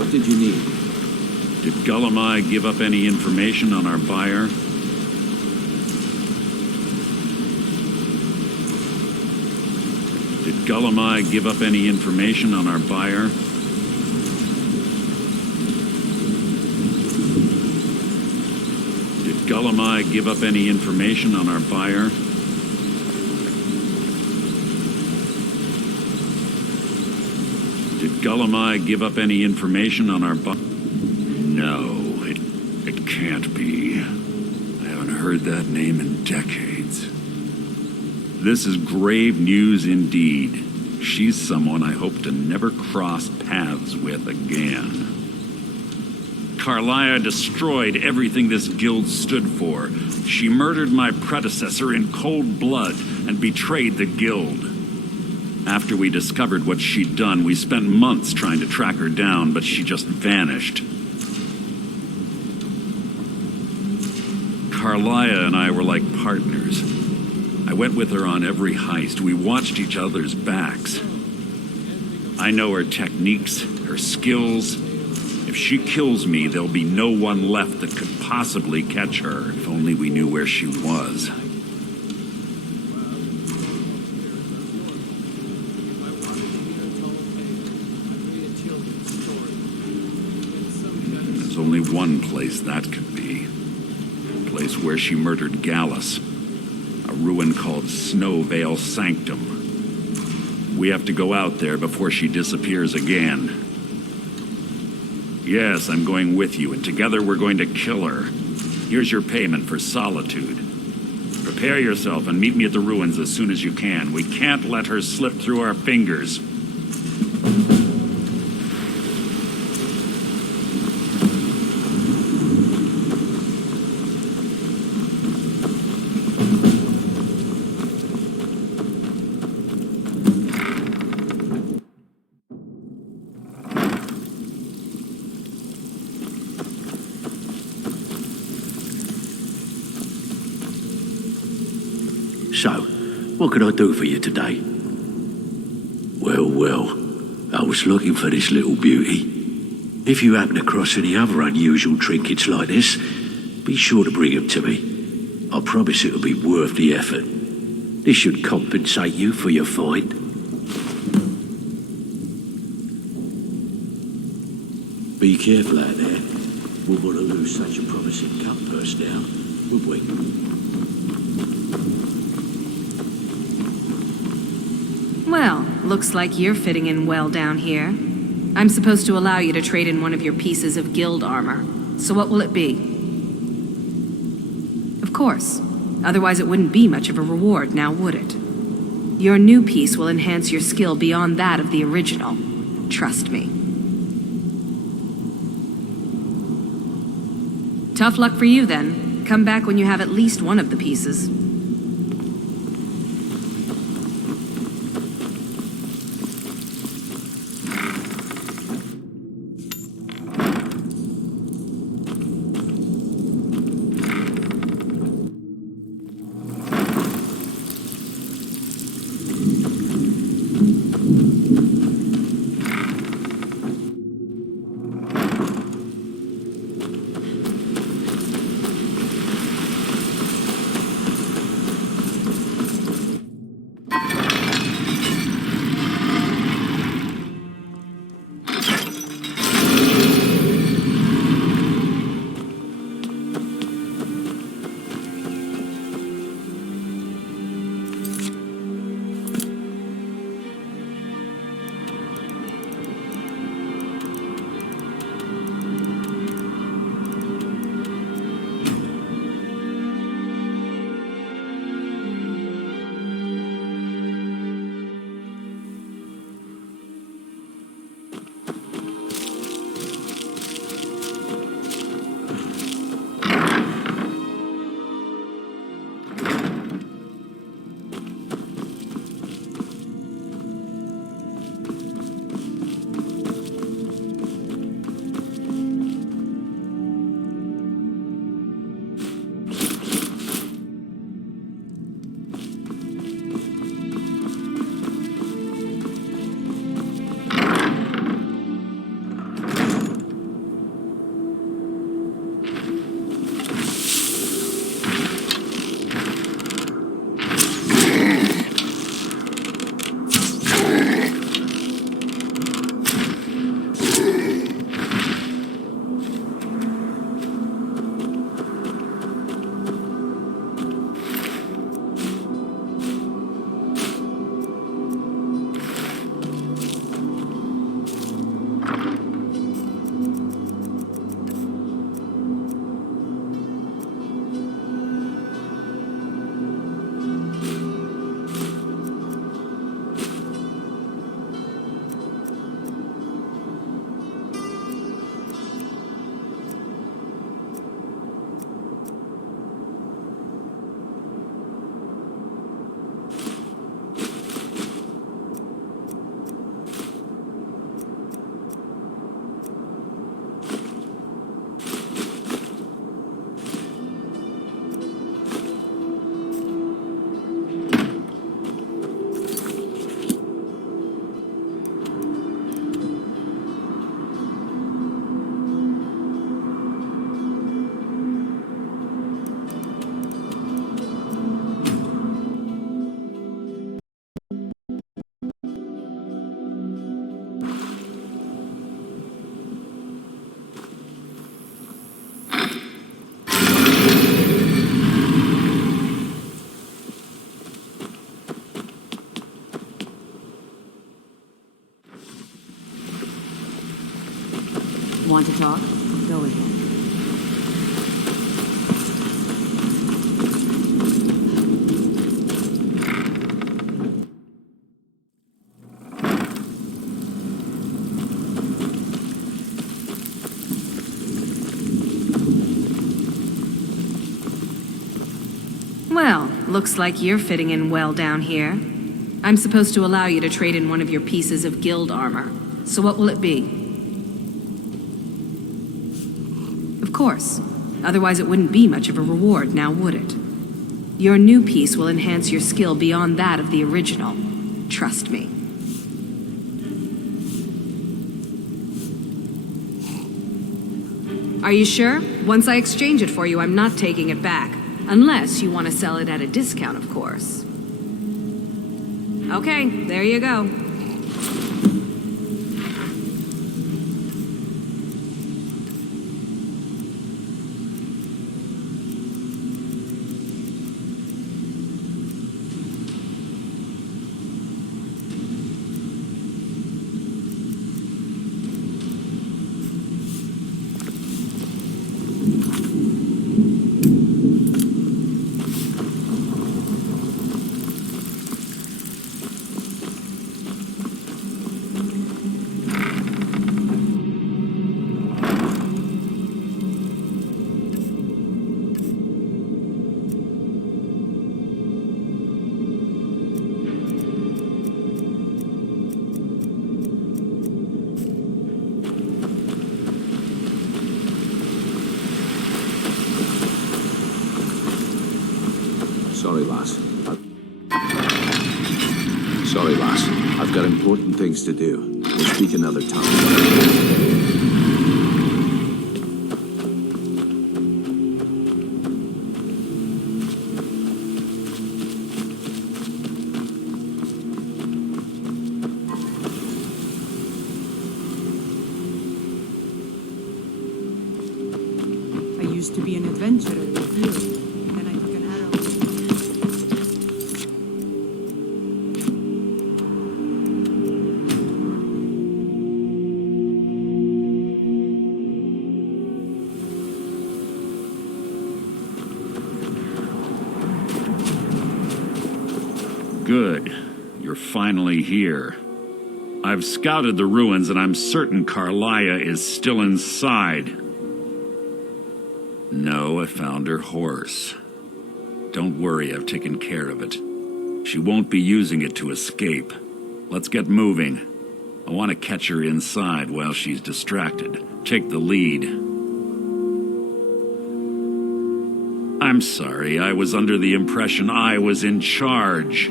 What did you need? Did Gullamai give up any information on our buyer? Did Gullamai give up any information on our buyer? Did Gullamai give up any information on our buyer? Did Gullamai give up any information on our buyer? No, it can't be. I haven't heard that name in decades. This is grave news indeed. She's someone I hope to never cross paths with again. Carlia destroyed everything this guild stood for. She murdered my predecessor in cold blood and betrayed the guild. After we discovered what she'd done, we spent months trying to track her down, but she just vanished. Carlia and I were like partners. I went with her on every heist. We watched each other's backs. I know her techniques, her skills. If she kills me, there'll be no one left that could possibly catch her. If only we knew where she was. There's only one place that could be. A place where she murdered Gallus. A ruin called Snowvale Sanctum. We have to go out there before she disappears again. Yes, I'm going with you, and together we're going to kill her. Here's your payment for solitude. Prepare yourself and meet me at the ruins as soon as you can. We can't let her slip through our fingers. So, what can I do for you today? Well, I was looking for this little beauty. If you happen across any other unusual trinkets like this, be sure to bring them to me. I promise it'll be worth the effort. This should compensate you for your find. Be careful out there. Wouldn't want to lose such a promising cut purse now, would we? Well, looks like you're fitting in well down here. I'm supposed to allow you to trade in one of your pieces of guild armor. So what will it be? Of course. Otherwise it wouldn't be much of a reward, now would it? Your new piece will enhance your skill beyond that of the original. Trust me. Tough luck for you then. Come back when you have at least one of the pieces. Want to talk? Go ahead. Well, looks like you're fitting in well down here. I'm supposed to allow you to trade in one of your pieces of guild armor. So what will it be? Of course. Otherwise it wouldn't be much of a reward, now would it? Your new piece will enhance your skill beyond that of the original. Trust me. Are you sure? Once I exchange it for you, I'm not taking it back. Unless you want to sell it at a discount, of course. Okay, there you go. Sorry, lass. I've got important things to do. We'll speak another time. I used to be an adventurer with you. Then I took an arrow. Good. You're finally here. I've scouted the ruins and I'm certain Carlia is still inside. No, I found her horse. Don't worry, I've taken care of it. She won't be using it to escape. Let's get moving. I want to catch her inside while she's distracted. Take the lead. I'm sorry, I was under the impression I was in charge.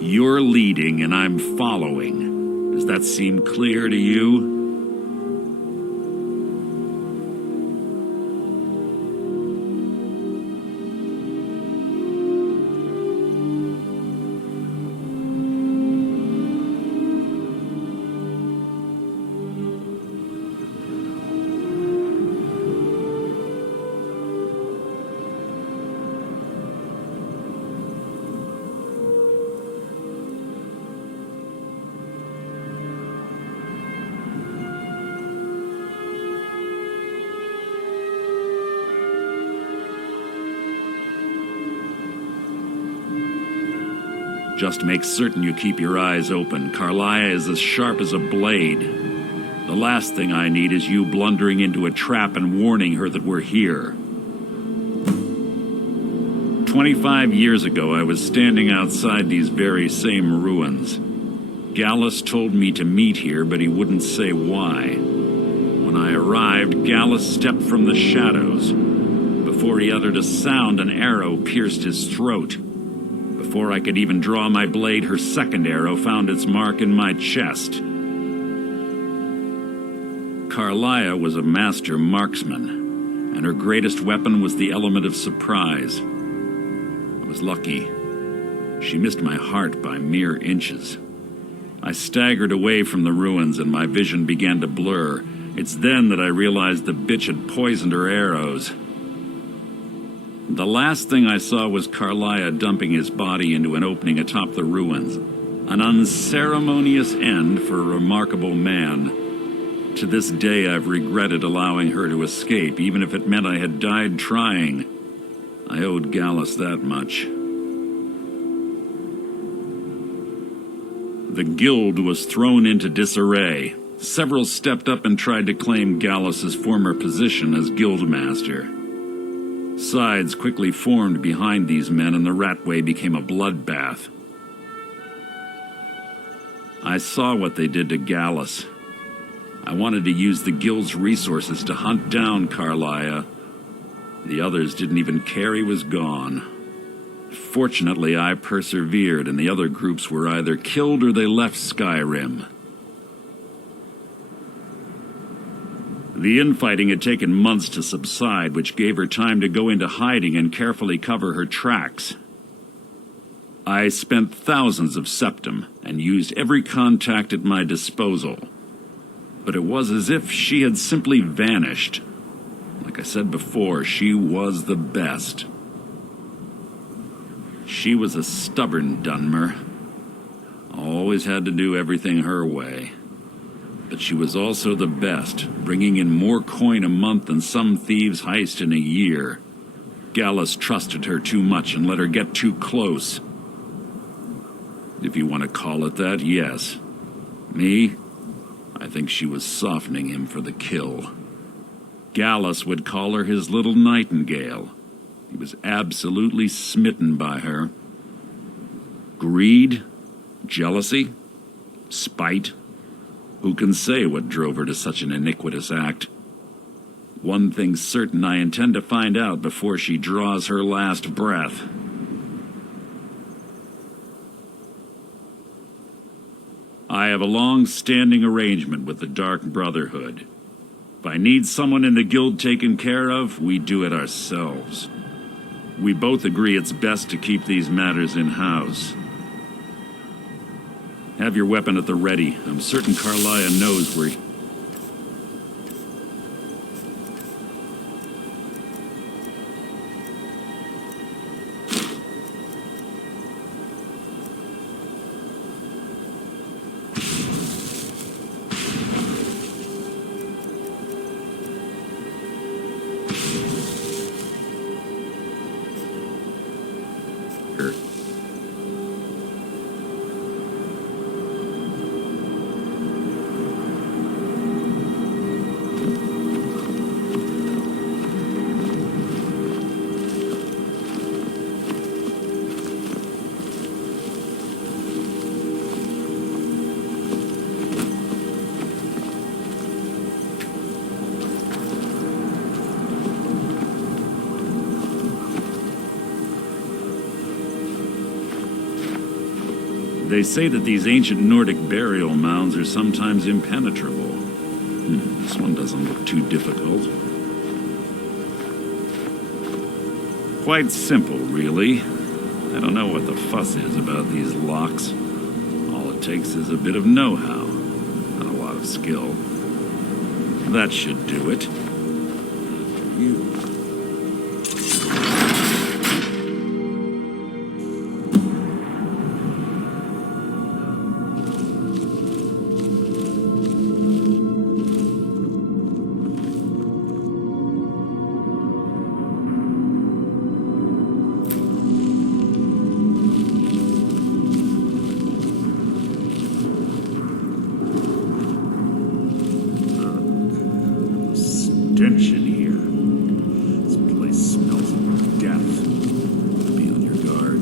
You're leading and I'm following. Does that seem clear to you? Just make certain you keep your eyes open. Carlia is as sharp as a blade. The last thing I need is you blundering into a trap and warning her that we're here. 25 years ago, I was standing outside these very same ruins. Gallus told me to meet here, but he wouldn't say why. When I arrived, Gallus stepped from the shadows. Before he uttered a sound, an arrow pierced his throat. Before I could even draw my blade, her second arrow found its mark in my chest. Carlia was a master marksman, and her greatest weapon was the element of surprise. I was lucky. She missed my heart by mere inches. I staggered away from the ruins and my vision began to blur. It's then that I realized the bitch had poisoned her arrows. The last thing I saw was Carlia dumping his body into an opening atop the ruins. An unceremonious end for a remarkable man. To this day, I've regretted allowing her to escape, even if it meant I had died trying. I owed Gallus that much. The guild was thrown into disarray. Several stepped up and tried to claim Gallus's former position as guildmaster. Sides quickly formed behind these men, and the Ratway became a bloodbath. I saw what they did to Gallus. I wanted to use the guild's resources to hunt down Carlia. The others didn't even care he was gone. Fortunately, I persevered, and the other groups were either killed or they left Skyrim. The infighting had taken months to subside, which gave her time to go into hiding and carefully cover her tracks. I spent thousands of septum and used every contact at my disposal. But it was as if she had simply vanished. Like I said before, she was the best. She was a stubborn Dunmer. Always had to do everything her way. But she was also the best, bringing in more coin a month than some thieves heist in a year. Gallus trusted her too much and let her get too close. If you want to call it that, yes. Me? I think she was softening him for the kill. Gallus would call her his little nightingale. He was absolutely smitten by her. Greed? Jealousy? Spite? Who can say what drove her to such an iniquitous act? One thing's certain, I intend to find out before she draws her last breath. I have a long-standing arrangement with the Dark Brotherhood. If I need someone in the guild taken care of, we do it ourselves. We both agree it's best to keep these matters in-house. Have your weapon at the ready. I'm certain Carlia knows where... They say that these ancient Nordic burial mounds are sometimes impenetrable. This one doesn't look too difficult. Quite simple, really. I don't know what the fuss is about these locks. All it takes is a bit of know-how and a lot of skill. That should do it. You... stench in here. This place smells of death. Be on your guard.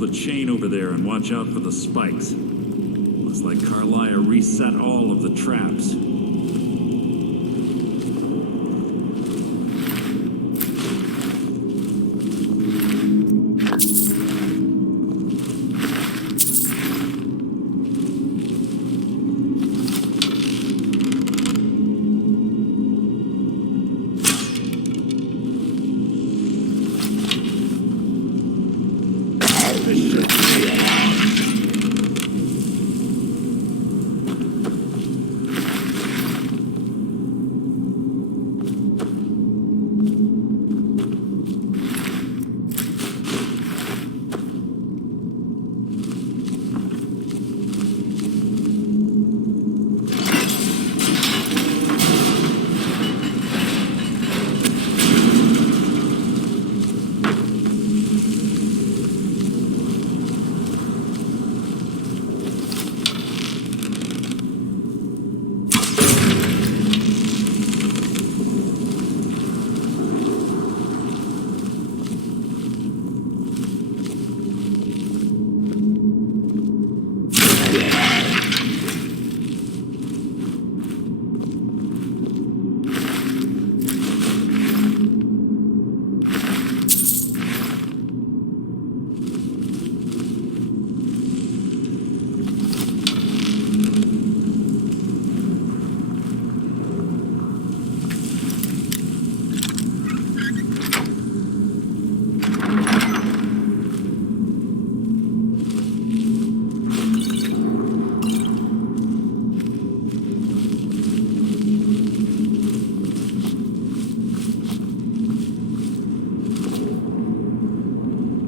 the chain over there and watch out for the spikes. Looks like Carlia reset all of the traps.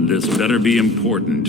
This better be important.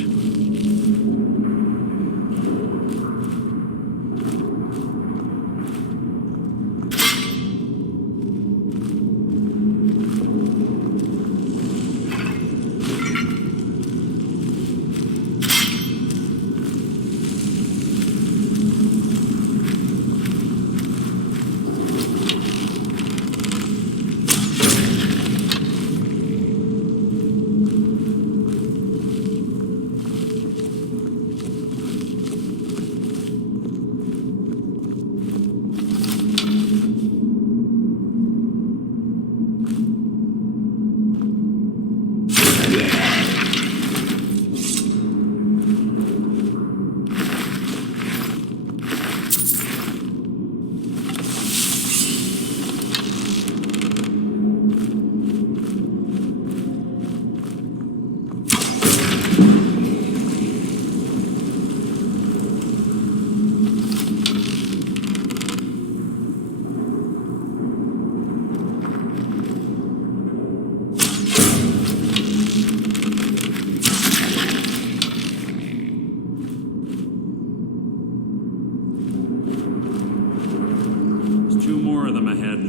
Two more of them ahead.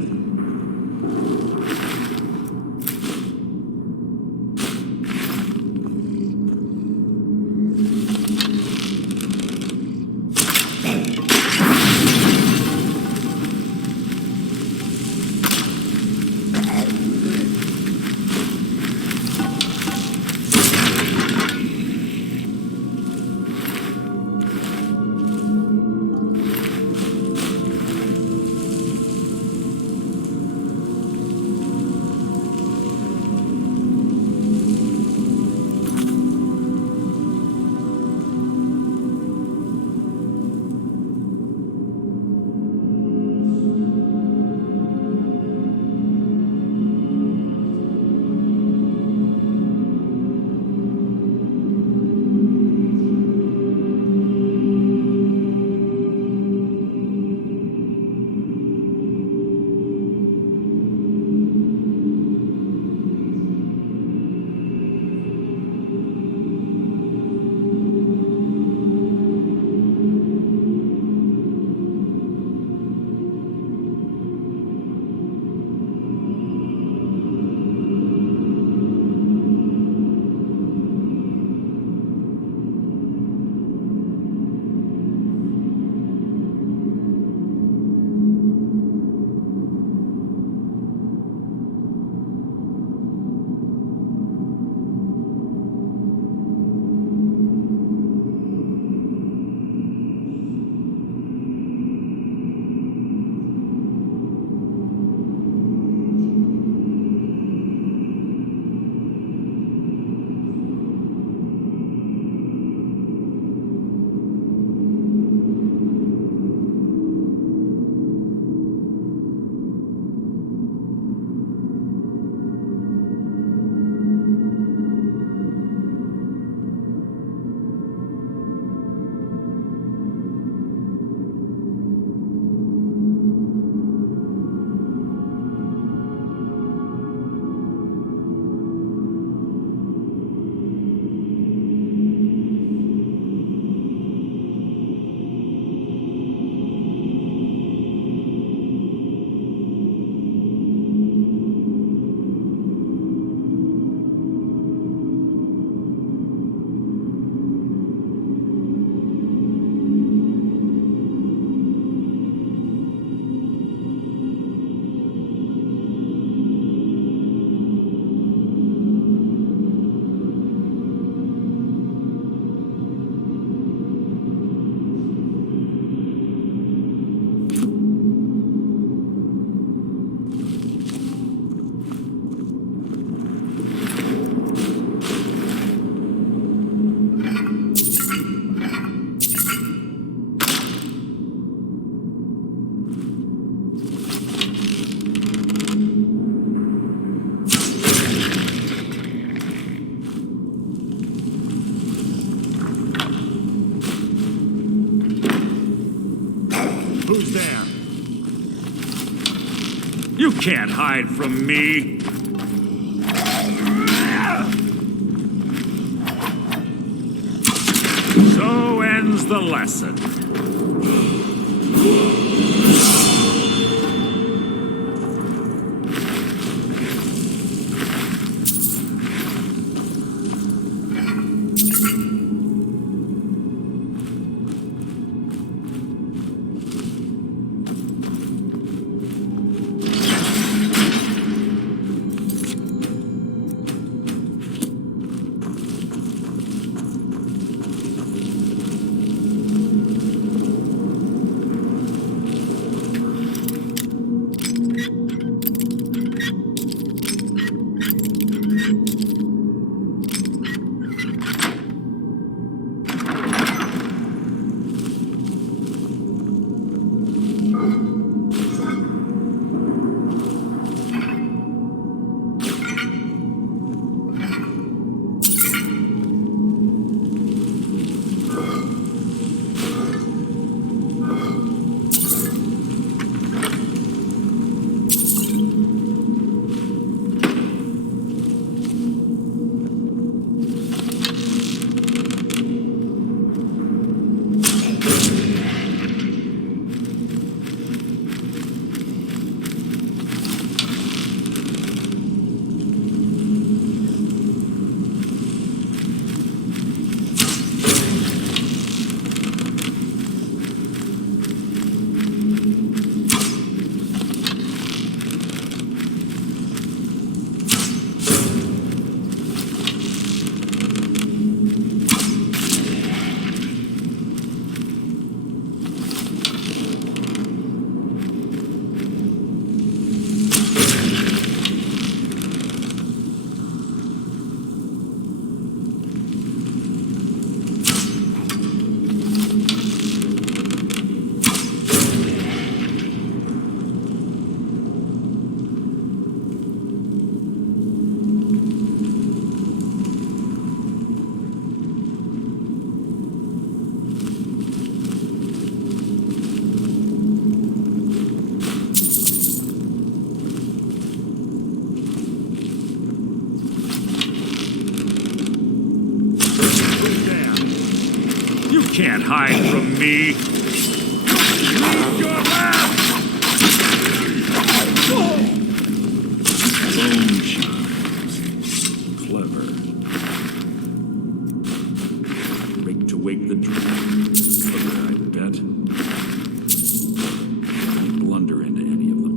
You can't hide from me! So ends the lesson. Can't hide from me. Leave your left. Bone chimes. Clever. Wake to wake the dream. Clever, I bet. Don't blunder into any of them.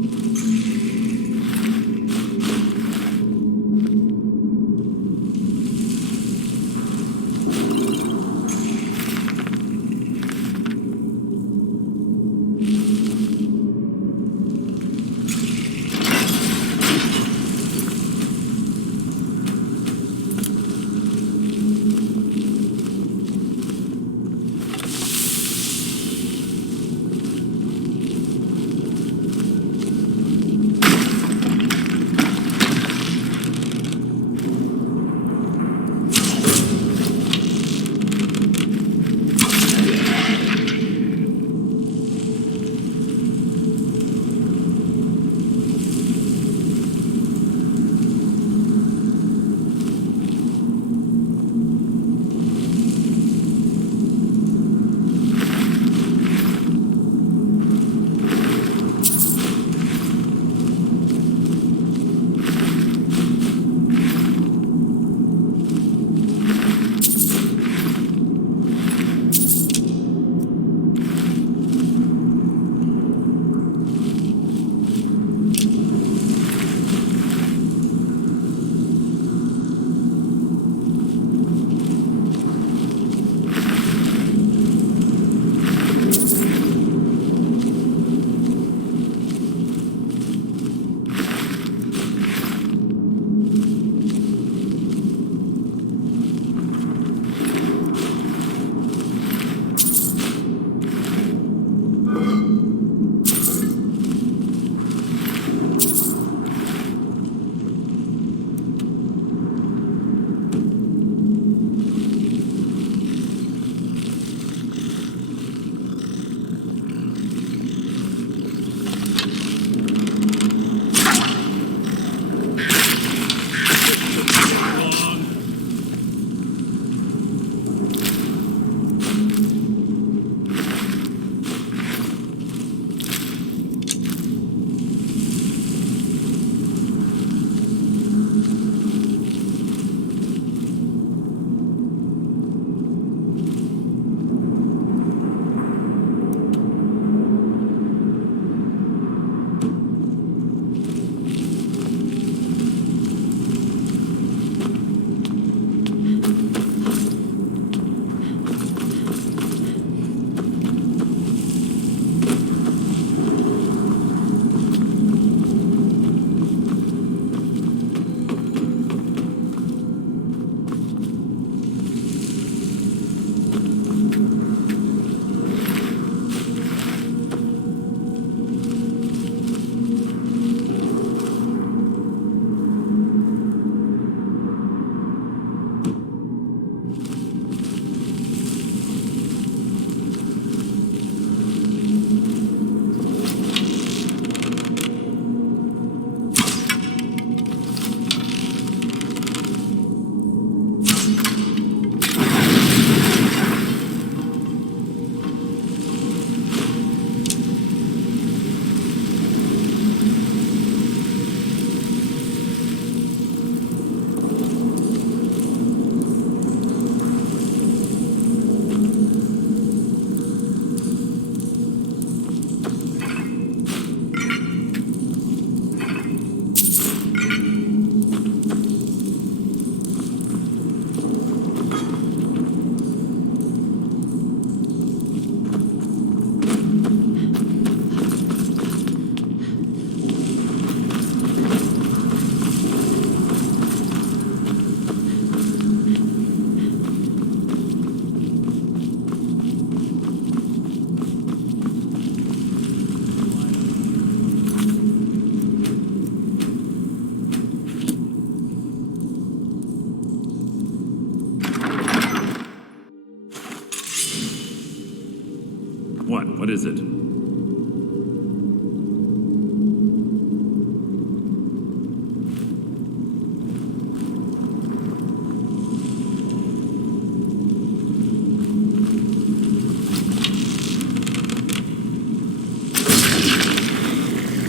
is it?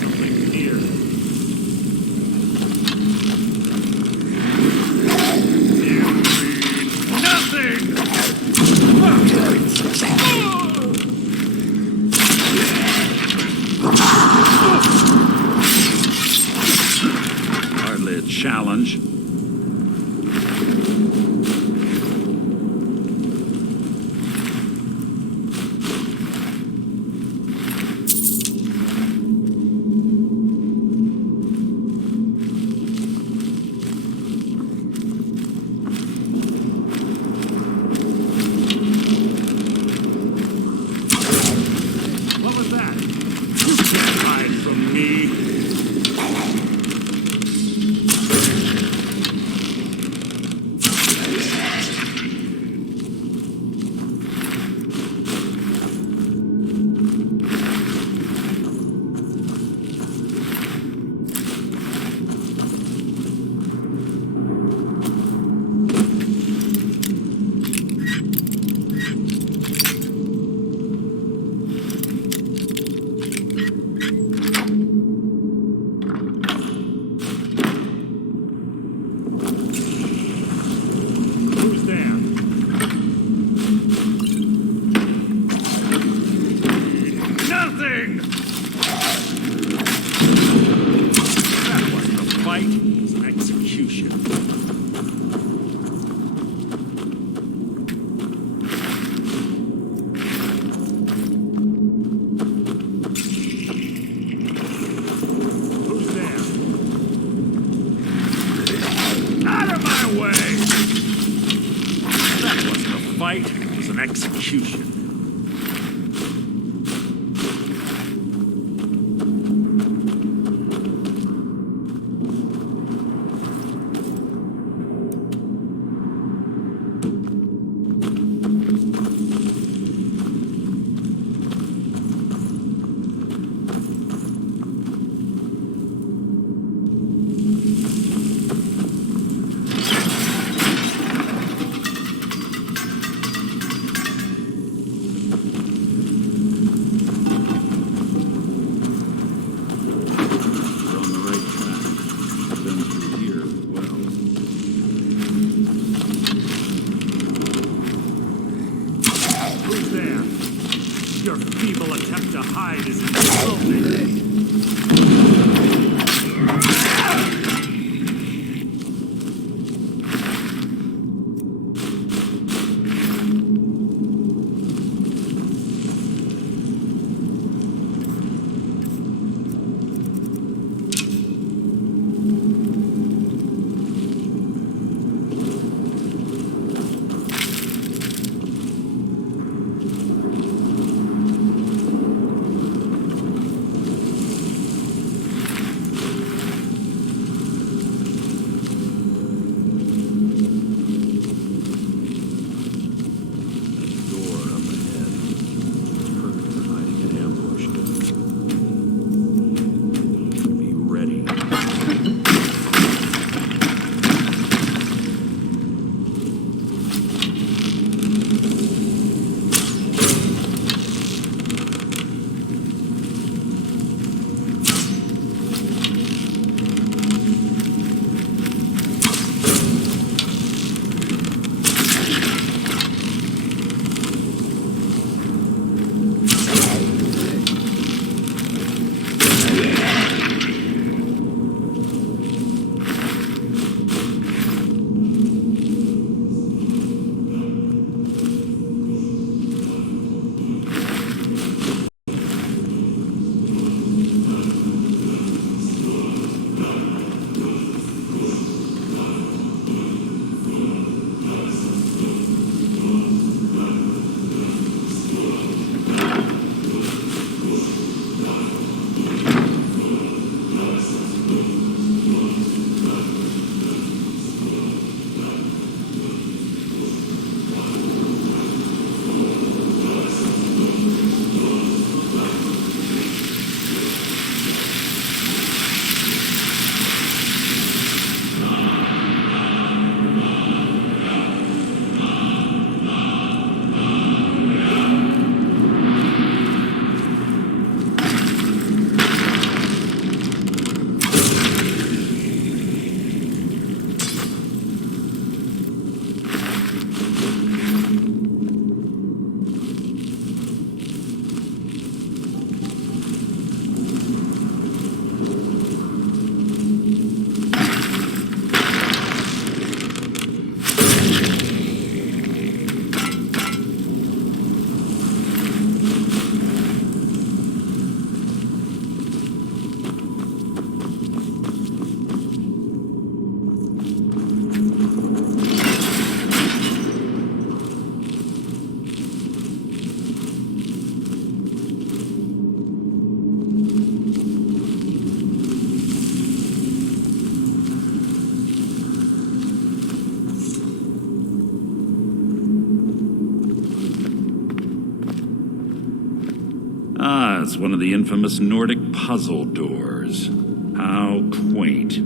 Something here. You mean nothing! Hardly a challenge. What was that? You can't hide from me. Who's there? Nothing! That wasn't a fight, it was an execution. Who's there? Out of my way! That wasn't a fight, it was an execution. We're on the right track. I've been through here as well. Who's there? Your feeble attempt to hide is insulting. one of the infamous Nordic puzzle doors. How quaint.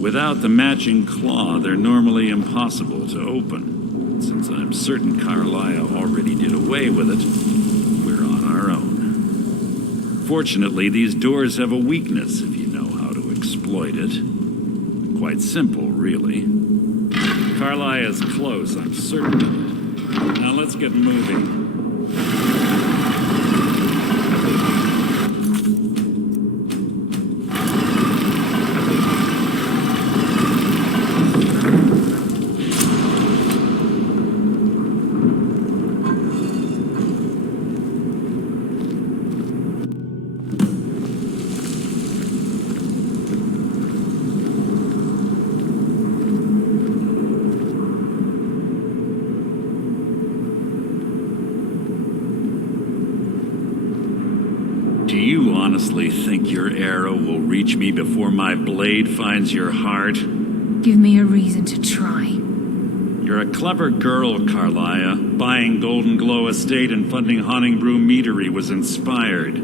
Without the matching claw, they're normally impossible to open. Since I'm certain Carlia already did away with it, we're on our own. Fortunately, these doors have a weakness if you know how to exploit it. Quite simple, really. Carlia is close, I'm certain of it. Now let's get moving. Do you honestly think your arrow will reach me before my blade finds your heart? Give me a reason to try. You're a clever girl, Carlia. Buying Golden Glow Estate and funding Honningbrew Meadery was inspired.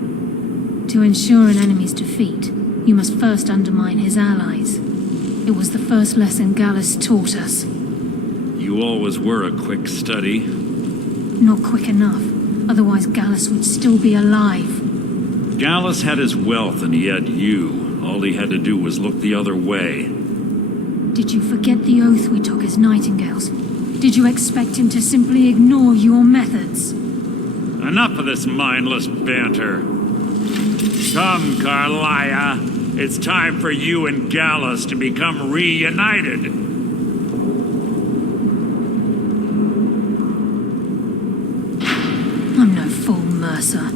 To ensure an enemy's defeat, you must first undermine his allies. It was the first lesson Gallus taught us. You always were a quick study. Not quick enough, otherwise Gallus would still be alive. Gallus had his wealth and he had you. All he had to do was look the other way. Did you forget the oath we took as Nightingales? Did you expect him to simply ignore your methods? Enough of this mindless banter. Come, Carlia. It's time for you and Gallus to become reunited. I'm no fool, Mercer.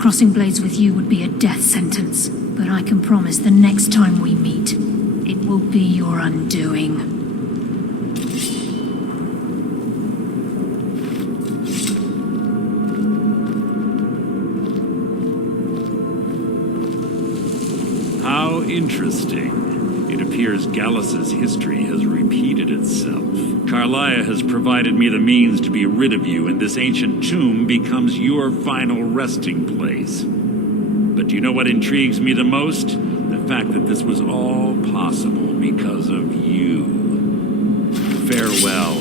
Crossing blades with you would be a death sentence, but I can promise the next time we meet, it will be your undoing. How interesting. It appears Gallus's history has repeated itself. Carlia has provided me the means to be rid of you, and this ancient tomb becomes your final resting place. But do you know what intrigues me the most? The fact that this was all possible because of you. Farewell.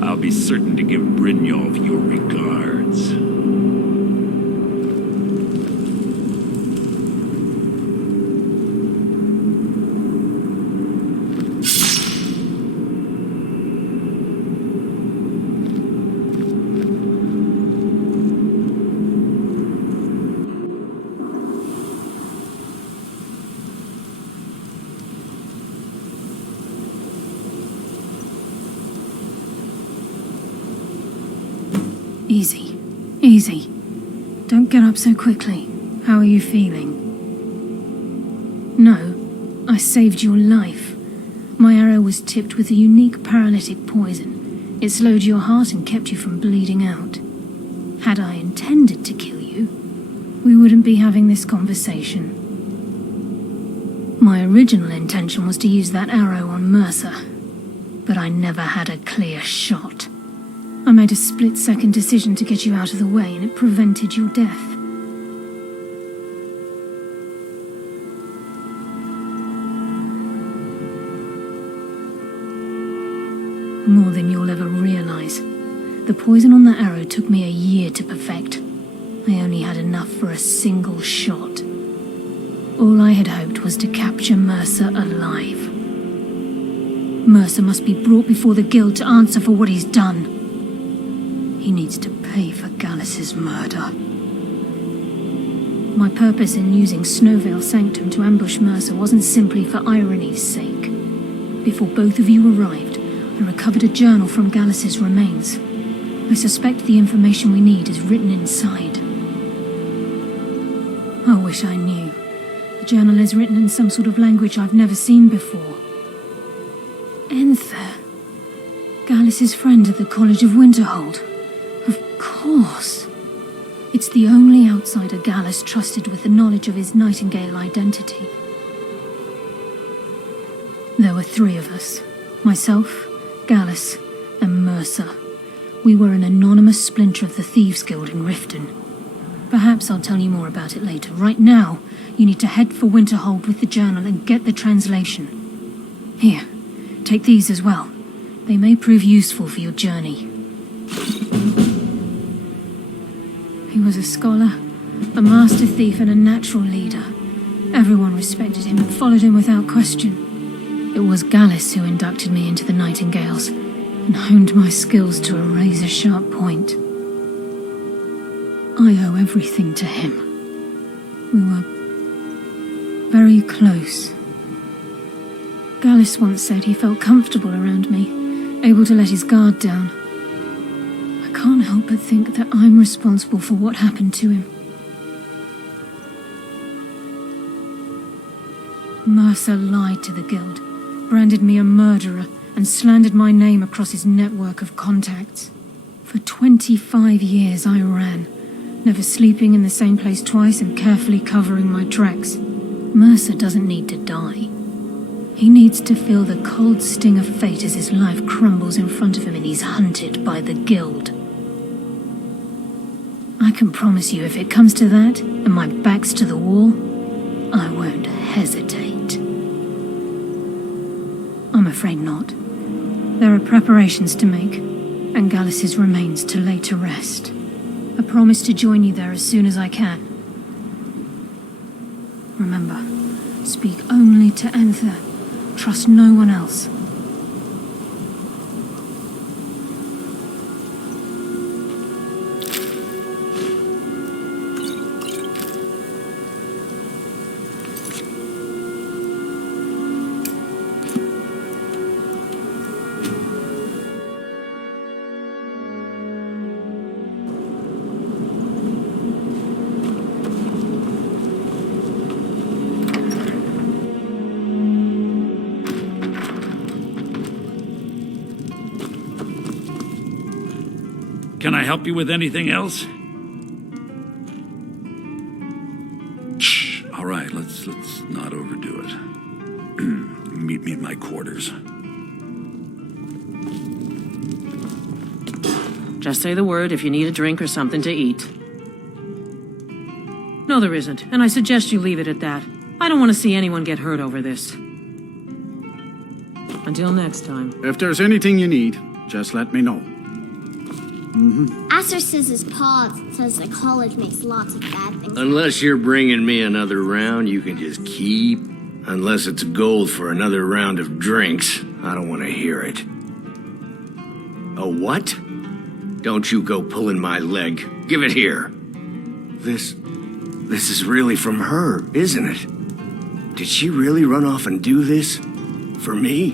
I'll be certain to give Brynjolf your regards. Easy. Easy. Don't get up so quickly. How are you feeling? No, I saved your life. My arrow was tipped with a unique paralytic poison. It slowed your heart and kept you from bleeding out. Had I intended to kill you, we wouldn't be having this conversation. My original intention was to use that arrow on Mercer, but I never had a clear shot. I made a split-second decision to get you out of the way, and it prevented your death. More than you'll ever realize. The poison on that arrow took me a year to perfect. I only had enough for a single shot. All I had hoped was to capture Mercer alive. Mercer must be brought before the Guild to answer for what he's done. He needs to pay for Gallus's murder. My purpose in using Snowveil Sanctum to ambush Mercer wasn't simply for irony's sake. Before both of you arrived, I recovered a journal from Gallus's remains. I suspect the information we need is written inside. I wish I knew. The journal is written in some sort of language I've never seen before. Enther. Gallus's friend at the College of Winterhold. Of course. It's the only outsider Gallus trusted with the knowledge of his Nightingale identity. There were 3 of us. Myself, Gallus, and Mercer. We were an anonymous splinter of the Thieves' Guild in Riften. Perhaps I'll tell you more about it later. Right now, you need to head for Winterhold with the journal and get the translation. Here, take these as well. They may prove useful for your journey. He was a scholar, a master thief, and a natural leader. Everyone respected him and followed him without question. It was Gallus who inducted me into the Nightingales and honed my skills to a razor-sharp point. I owe everything to him. We were very close. Gallus once said he felt comfortable around me, able to let his guard down. I can't help but think that I'm responsible for what happened to him. Mercer lied to the Guild, branded me a murderer, and slandered my name across his network of contacts. For 25 years I ran, never sleeping in the same place twice and carefully covering my tracks. Mercer doesn't need to die. He needs to feel the cold sting of fate as his life crumbles in front of him and he's hunted by the Guild. I can promise you, if it comes to that, and my back's to the wall, I won't hesitate. I'm afraid not. There are preparations to make, and Gallus's remains to lay to rest. I promise to join you there as soon as I can. Remember, speak only to Anther. Trust no one else. Can I help you with anything else? Shh. All right, let's not overdo it. Meet me in my quarters. Just say the word if you need a drink or something to eat. No, there isn't, and I suggest you leave it at that. I don't want to see anyone get hurt over this. Until next time. If there's anything you need, just let me know. Asher says his pa says the college makes lots of bad things. Unless you're bringing me another round, you can just keep. Unless it's gold for another round of drinks, I don't want to hear it. A what? Don't you go pulling my leg. Give it here. This is really from her, isn't it? Did she really run off and do this? For me?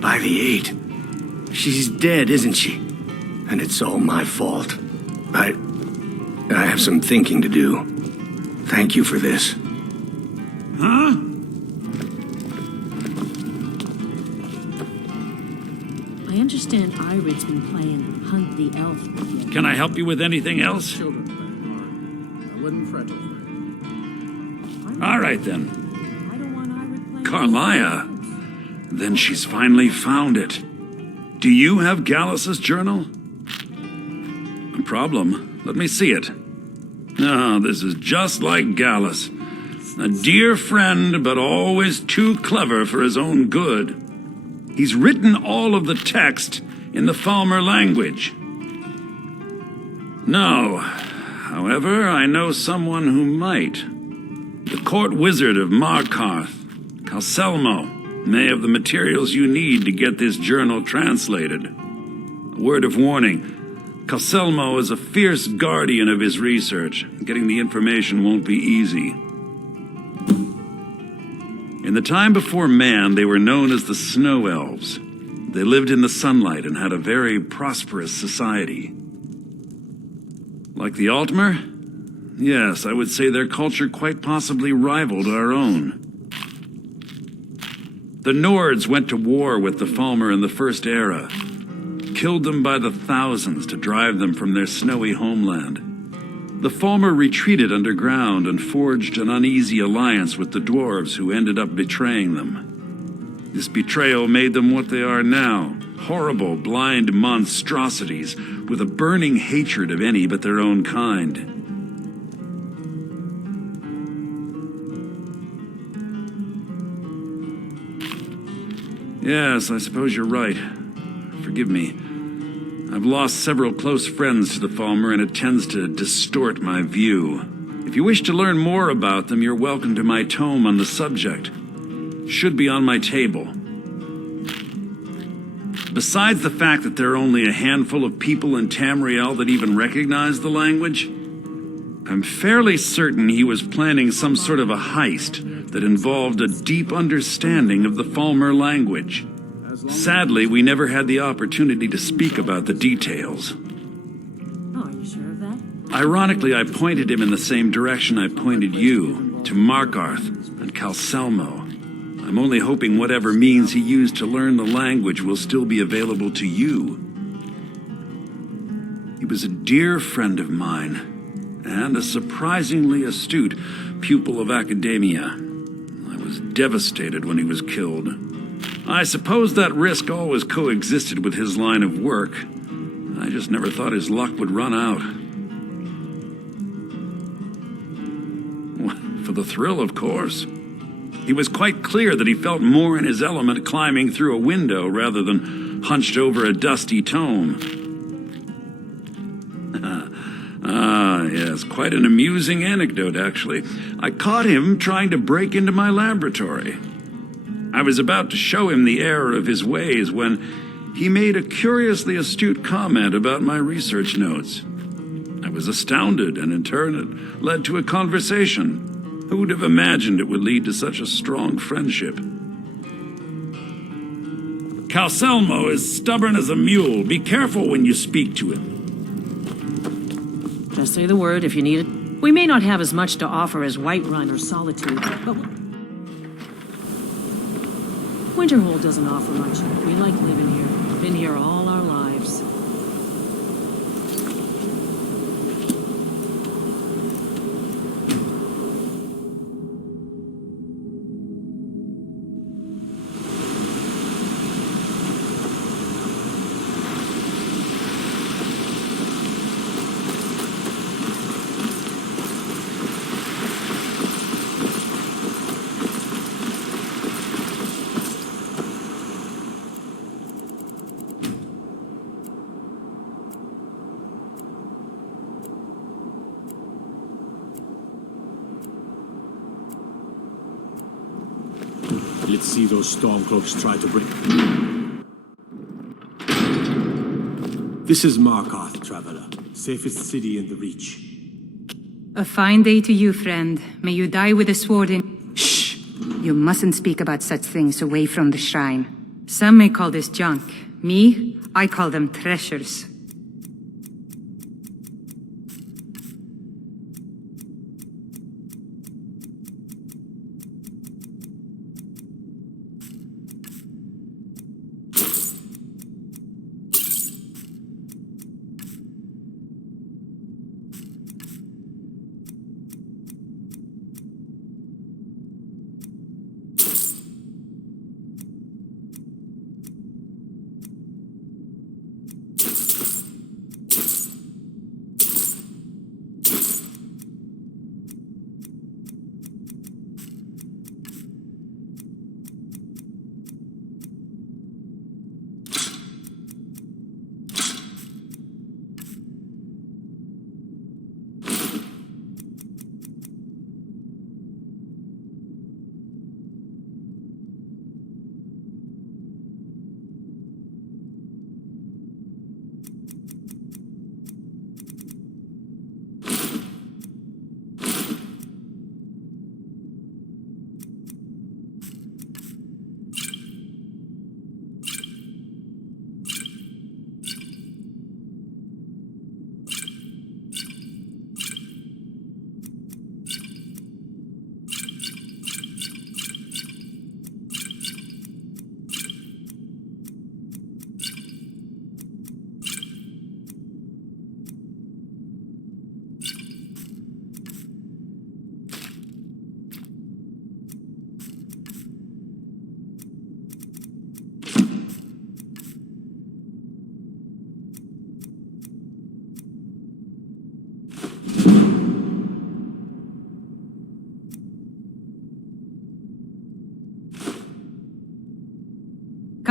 By the 8. She's dead, isn't she? And it's all my fault. I have some thinking to do. Thank you for this. Huh? I understand Irid's been playing Hunt the Elf. Can I help you with anything else? Children play hard. I wouldn't fret over it. All right, then. I don't want Irid playing... Carlia. Then she's finally found it. Do you have Gallus's journal? No problem. Let me see it. Ah, this is just like Gallus. A dear friend, but always too clever for his own good. He's written all of the text in the Falmer language. No. However, I know someone who might. The court wizard of Markarth, Calselmo, may have the materials you need to get this journal translated. A word of warning. Calselmo is a fierce guardian of his research. Getting the information won't be easy. In the time before man, they were known as the Snow Elves. They lived in the sunlight and had a very prosperous society. Like the Altmer? Yes, I would say their culture quite possibly rivaled our own. The Nords went to war with the Falmer in the First Era. Killed them by the thousands to drive them from their snowy homeland. The Falmer retreated underground and forged an uneasy alliance with the dwarves who ended up betraying them. This betrayal made them what they are now, horrible, blind monstrosities with a burning hatred of any but their own kind. Yes, I suppose you're right. Forgive me. I've lost several close friends to the Falmer, and it tends to distort my view. If you wish to learn more about them, you're welcome to my tome on the subject. Should be on my table. Besides the fact that there are only a handful of people in Tamriel that even recognize the language, I'm fairly certain he was planning some sort of a heist that involved a deep understanding of the Falmer language. Sadly, we never had the opportunity to speak about the details. Oh, are you sure of that? Ironically, I pointed him in the same direction I pointed you, to Markarth and Calselmo. I'm only hoping whatever means he used to learn the language will still be available to you. He was a dear friend of mine, and a surprisingly astute pupil of academia. I was devastated when he was killed. I suppose that risk always coexisted with his line of work. I just never thought his luck would run out. For the thrill, of course. He was quite clear that he felt more in his element climbing through a window rather than hunched over a dusty tome. Yes, quite an amusing anecdote, actually. I caught him trying to break into my laboratory. I was about to show him the error of his ways when he made a curiously astute comment about my research notes. I was astounded, and in turn it led to a conversation. Who would have imagined it would lead to such a strong friendship? Calselmo is stubborn as a mule. Be careful when you speak to him. Just say the word if you need it. We may not have as much to offer as Whiterun or Solitude, but Winterhold doesn't offer much. We like living here. Been here all our lives. Let's see those Stormcloaks try to break. This is Markarth, Traveler. Safest city in the Reach. A fine day to you, friend. May you die with a sword in... Shh! You mustn't speak about such things away from the shrine. Some may call this junk. Me, I call them treasures.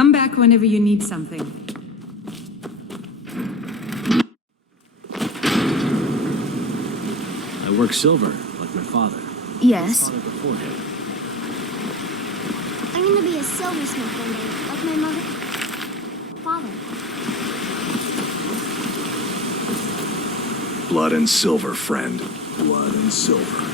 Come back whenever you need something. I work silver, like my father. Yes. Father before him. I'm gonna be a silversmith one day, like my mother. Father. Blood and silver, friend. Blood and silver.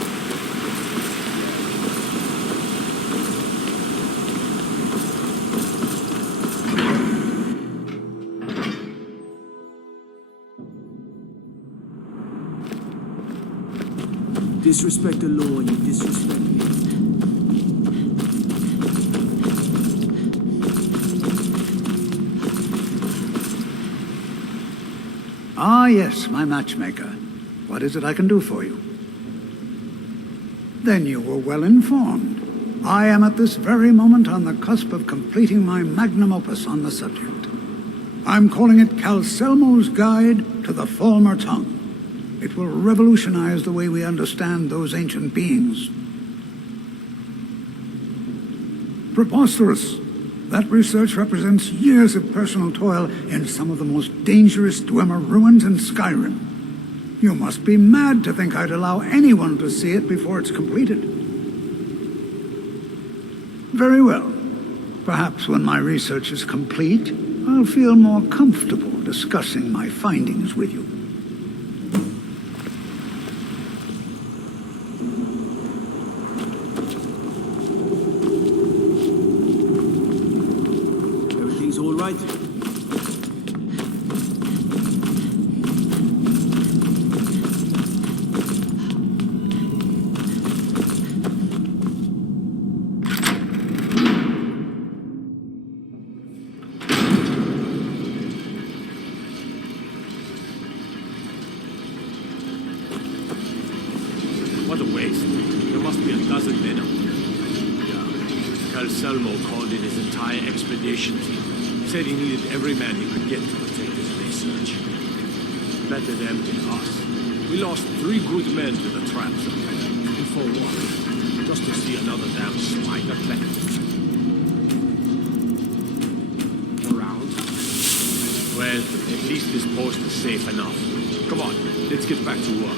Disrespect the law and you disrespect me. Ah, yes, my matchmaker. What is it I can do for you? Then you were well informed. I am at this very moment on the cusp of completing my magnum opus on the subject. I'm calling it Calcelmo's Guide to the Falmer Tongue. It will revolutionize the way we understand those ancient beings. Preposterous! That research represents years of personal toil in some of the most dangerous Dwemer ruins in Skyrim. You must be mad to think I'd allow anyone to see it before it's completed. Very well. Perhaps when my research is complete, I'll feel more comfortable discussing my findings with you. Everything's all right? What a waste. There must be a dozen men up there. Yeah. Calcelmo called in his entire expedition team. Said he needed every man he could get to protect his research. Better them than us. We lost 3 good men to the traps. And for what? Just to see another damn spider collected. Around? Well, at least this post is safe enough. Come on, let's get back to work.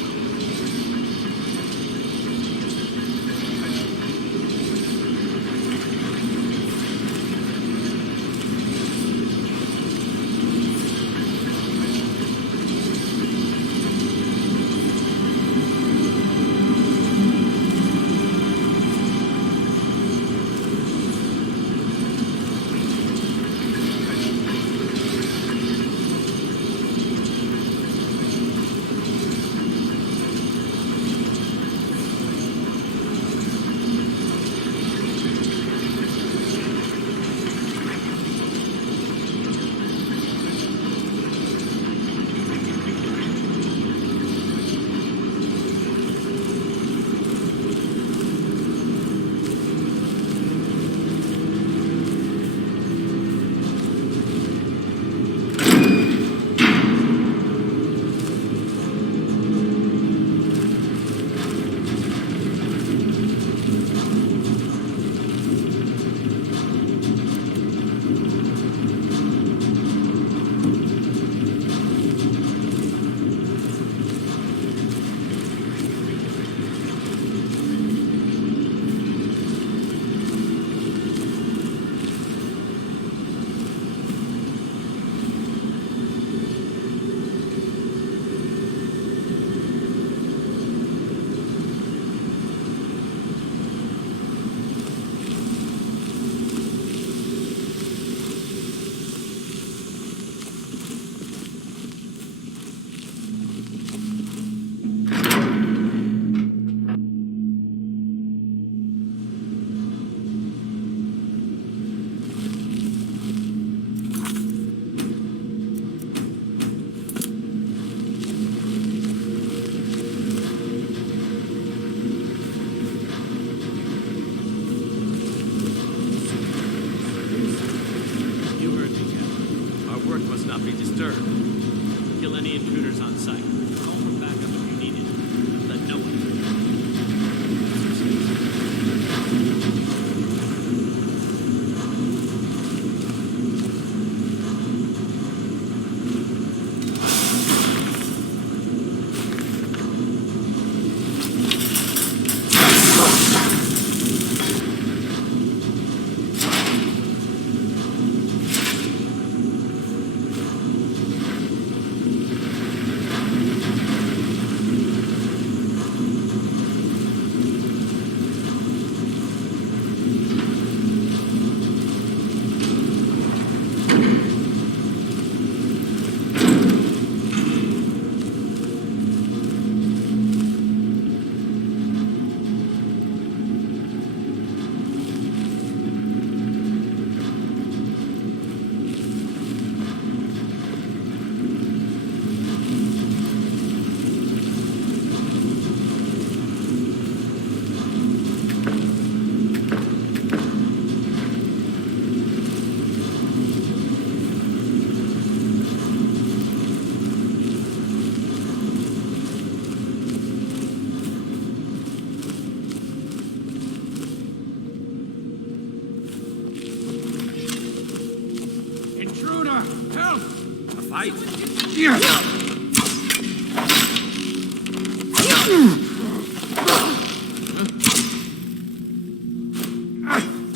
A fight?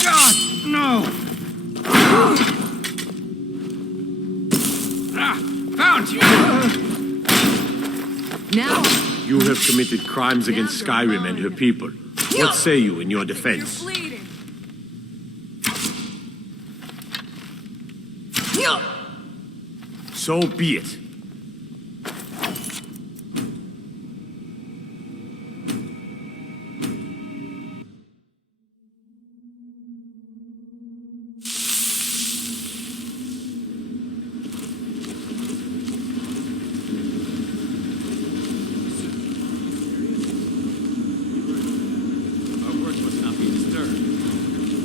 God, no! Found you! Now, You have committed crimes against Skyrim and her people. What say you in your defense? So be it. Our work must not be disturbed.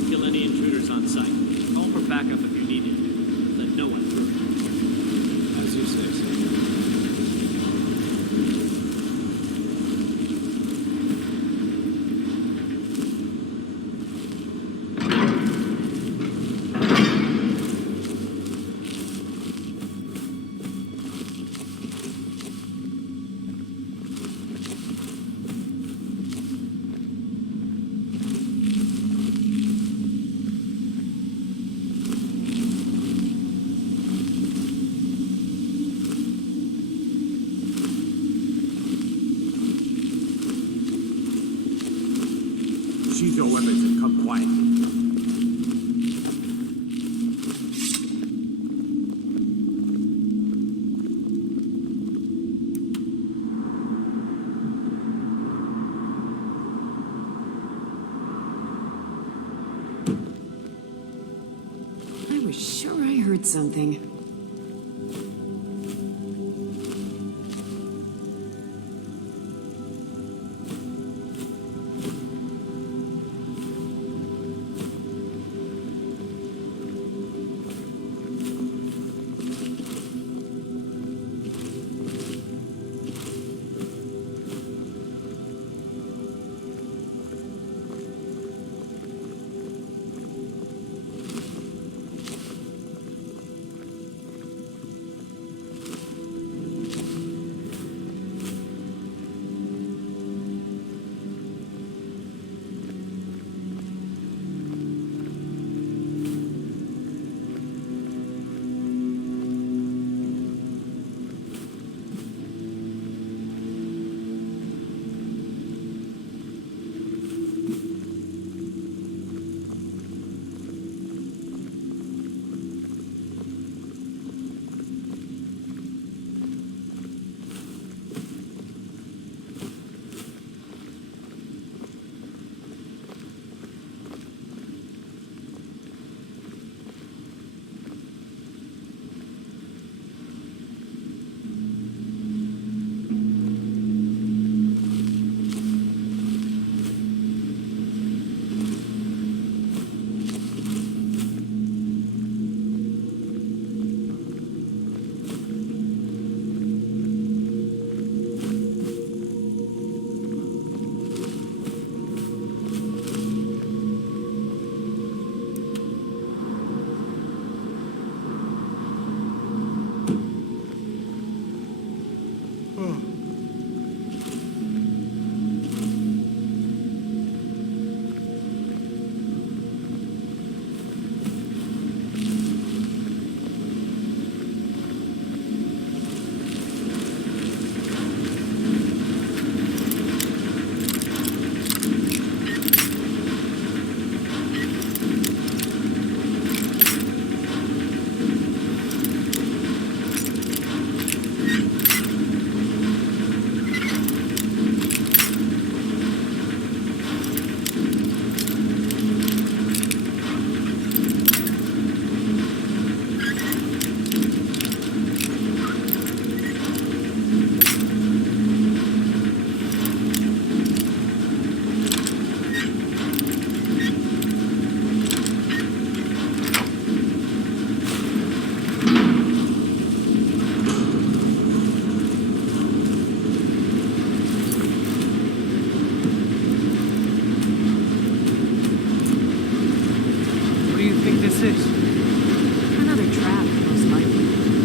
Kill any intruders on site. Call for backup if you need it. Let no one through. As you say, sir. Sheathe your weapons and come quietly. I was sure I heard something. What do you think this is? Another trap, most likely.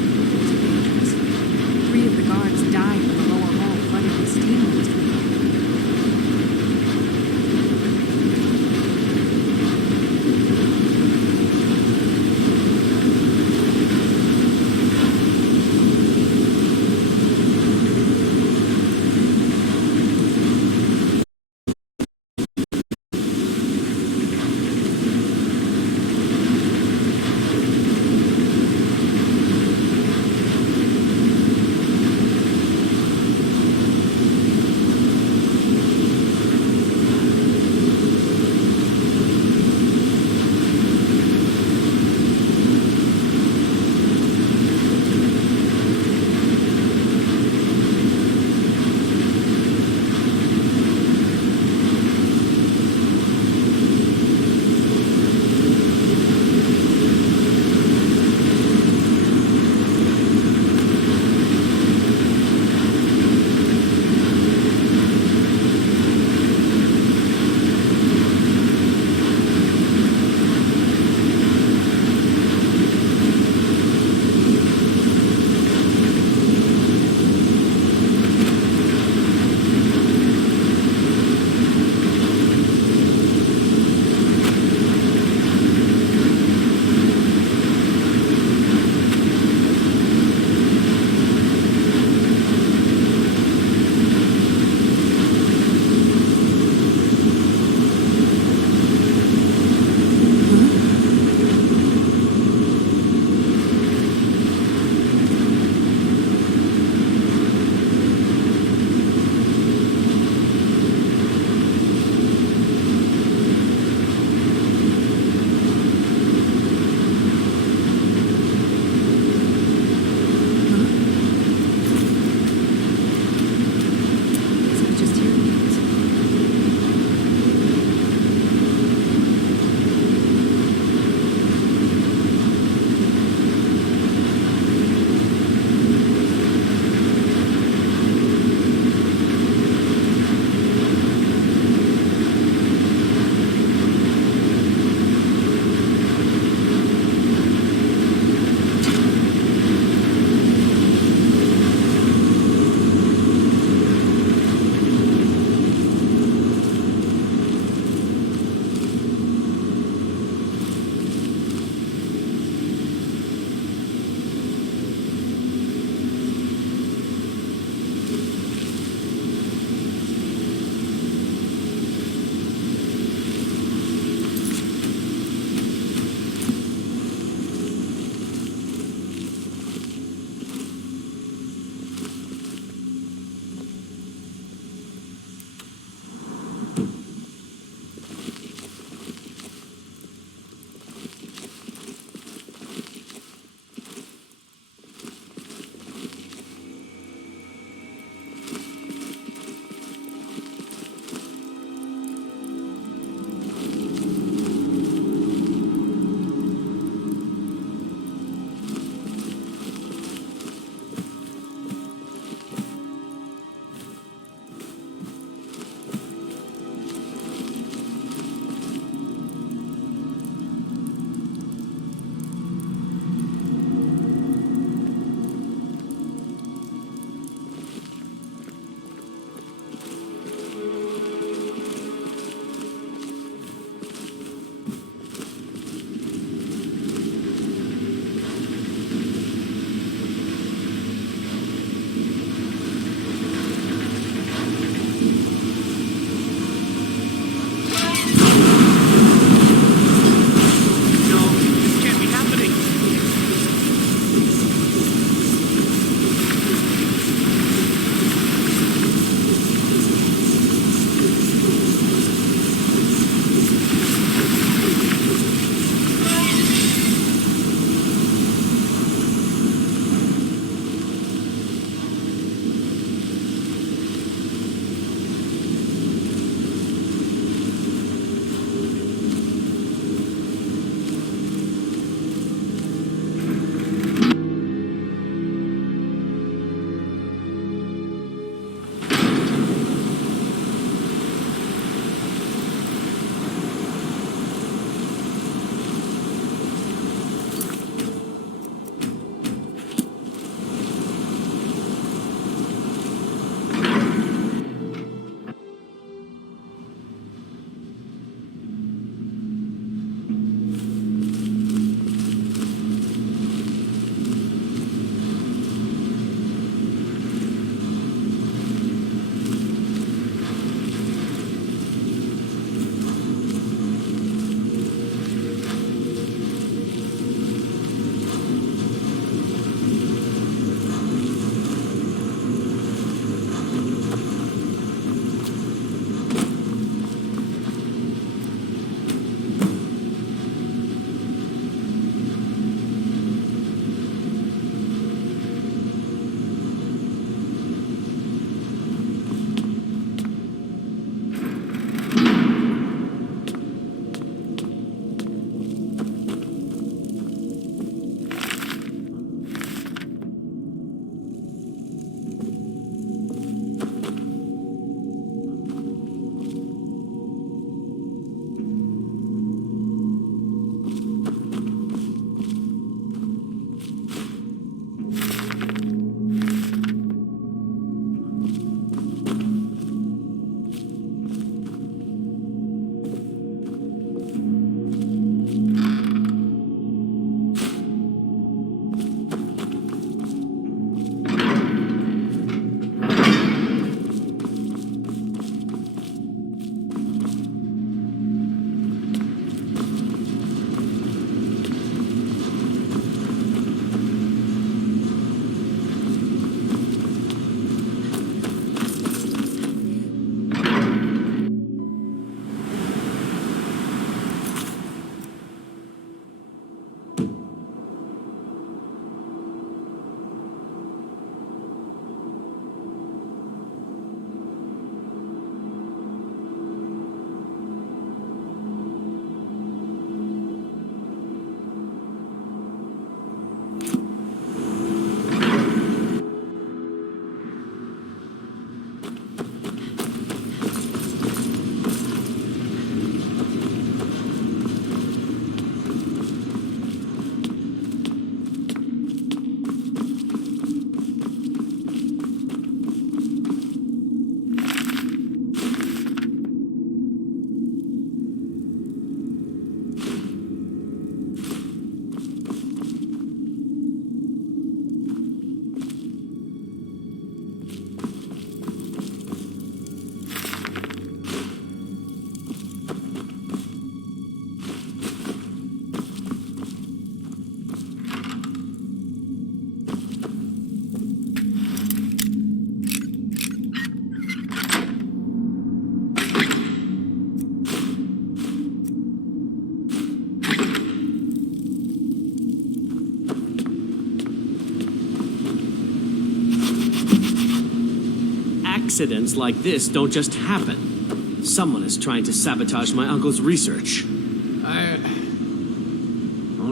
Accidents like this don't just happen. Someone is trying to sabotage my uncle's research. All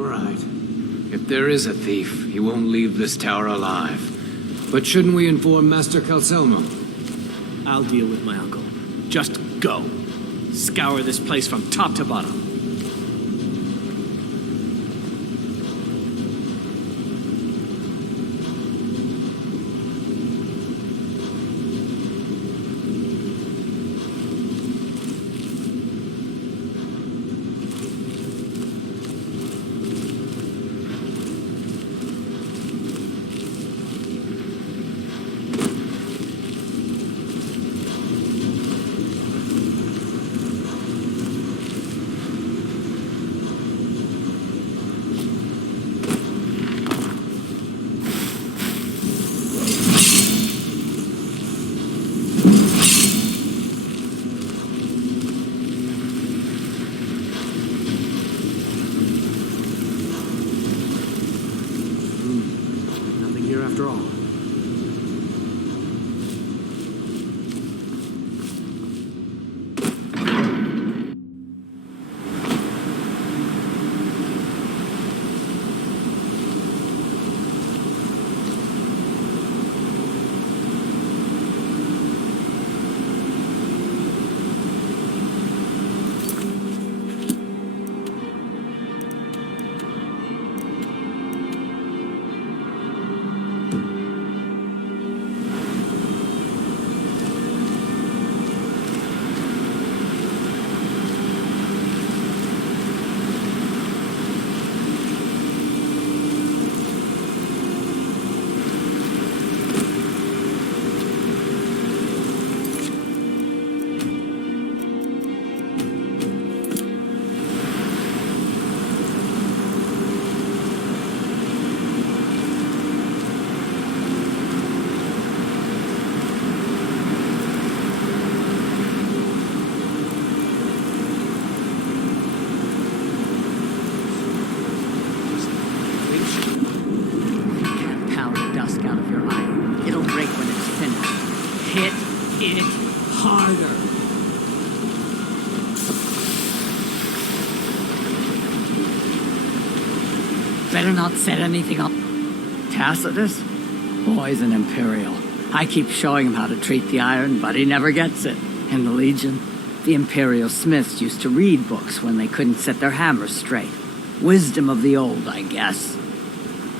right. If there is a thief, he won't leave this tower alive. But shouldn't we inform Master Calcelmo? I'll deal with my uncle. Just go. Scour this place from top to bottom. Nothing here after all. Hit it harder. Better not set anything up. Tacitus? Boy's an Imperial. I keep showing him how to treat the iron, but he never gets it. In the Legion, the Imperial smiths used to read books when they couldn't set their hammers straight. Wisdom of the old, I guess.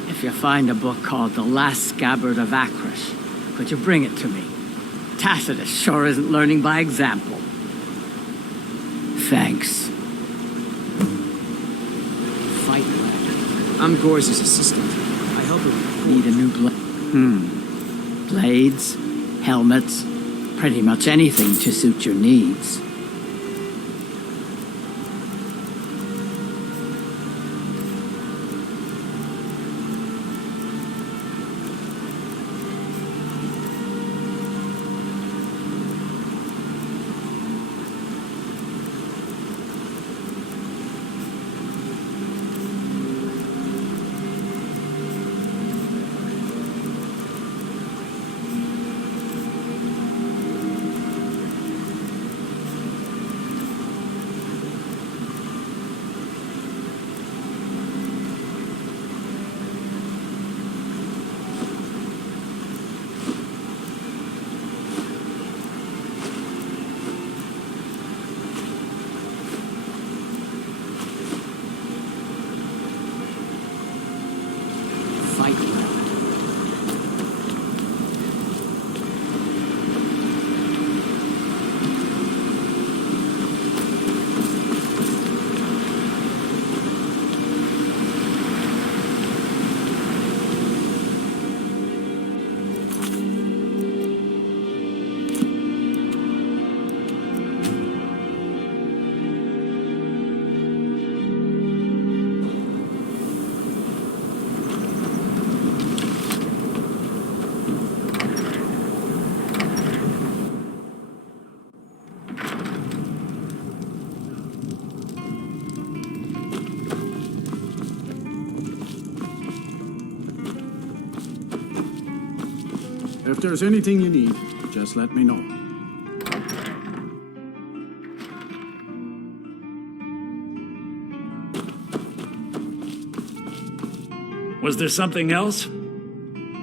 If you find a book called The Last Scabbard of Akrish, could you bring it to me? Tacitus sure isn't learning by example. Thanks. Fight lad. I'm Gorse's assistant. I help him. Need a new blade. Blades, helmets, pretty much anything to suit your needs. If there's anything you need, Just let me know. Was there something else?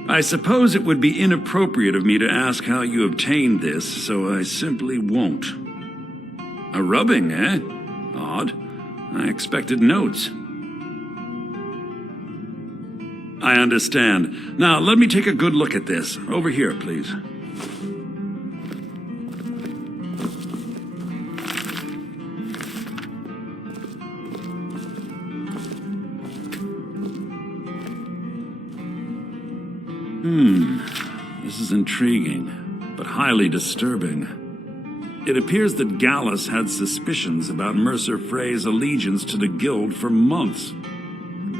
I suppose it would be inappropriate of me to ask how you obtained this, so I simply won't. A rubbing, eh? Odd. I expected notes. I understand. Now, let me take a good look at this. Over here, please. This is intriguing, but highly disturbing. It appears that Gallus had suspicions about Mercer Frey's allegiance to the Guild for months.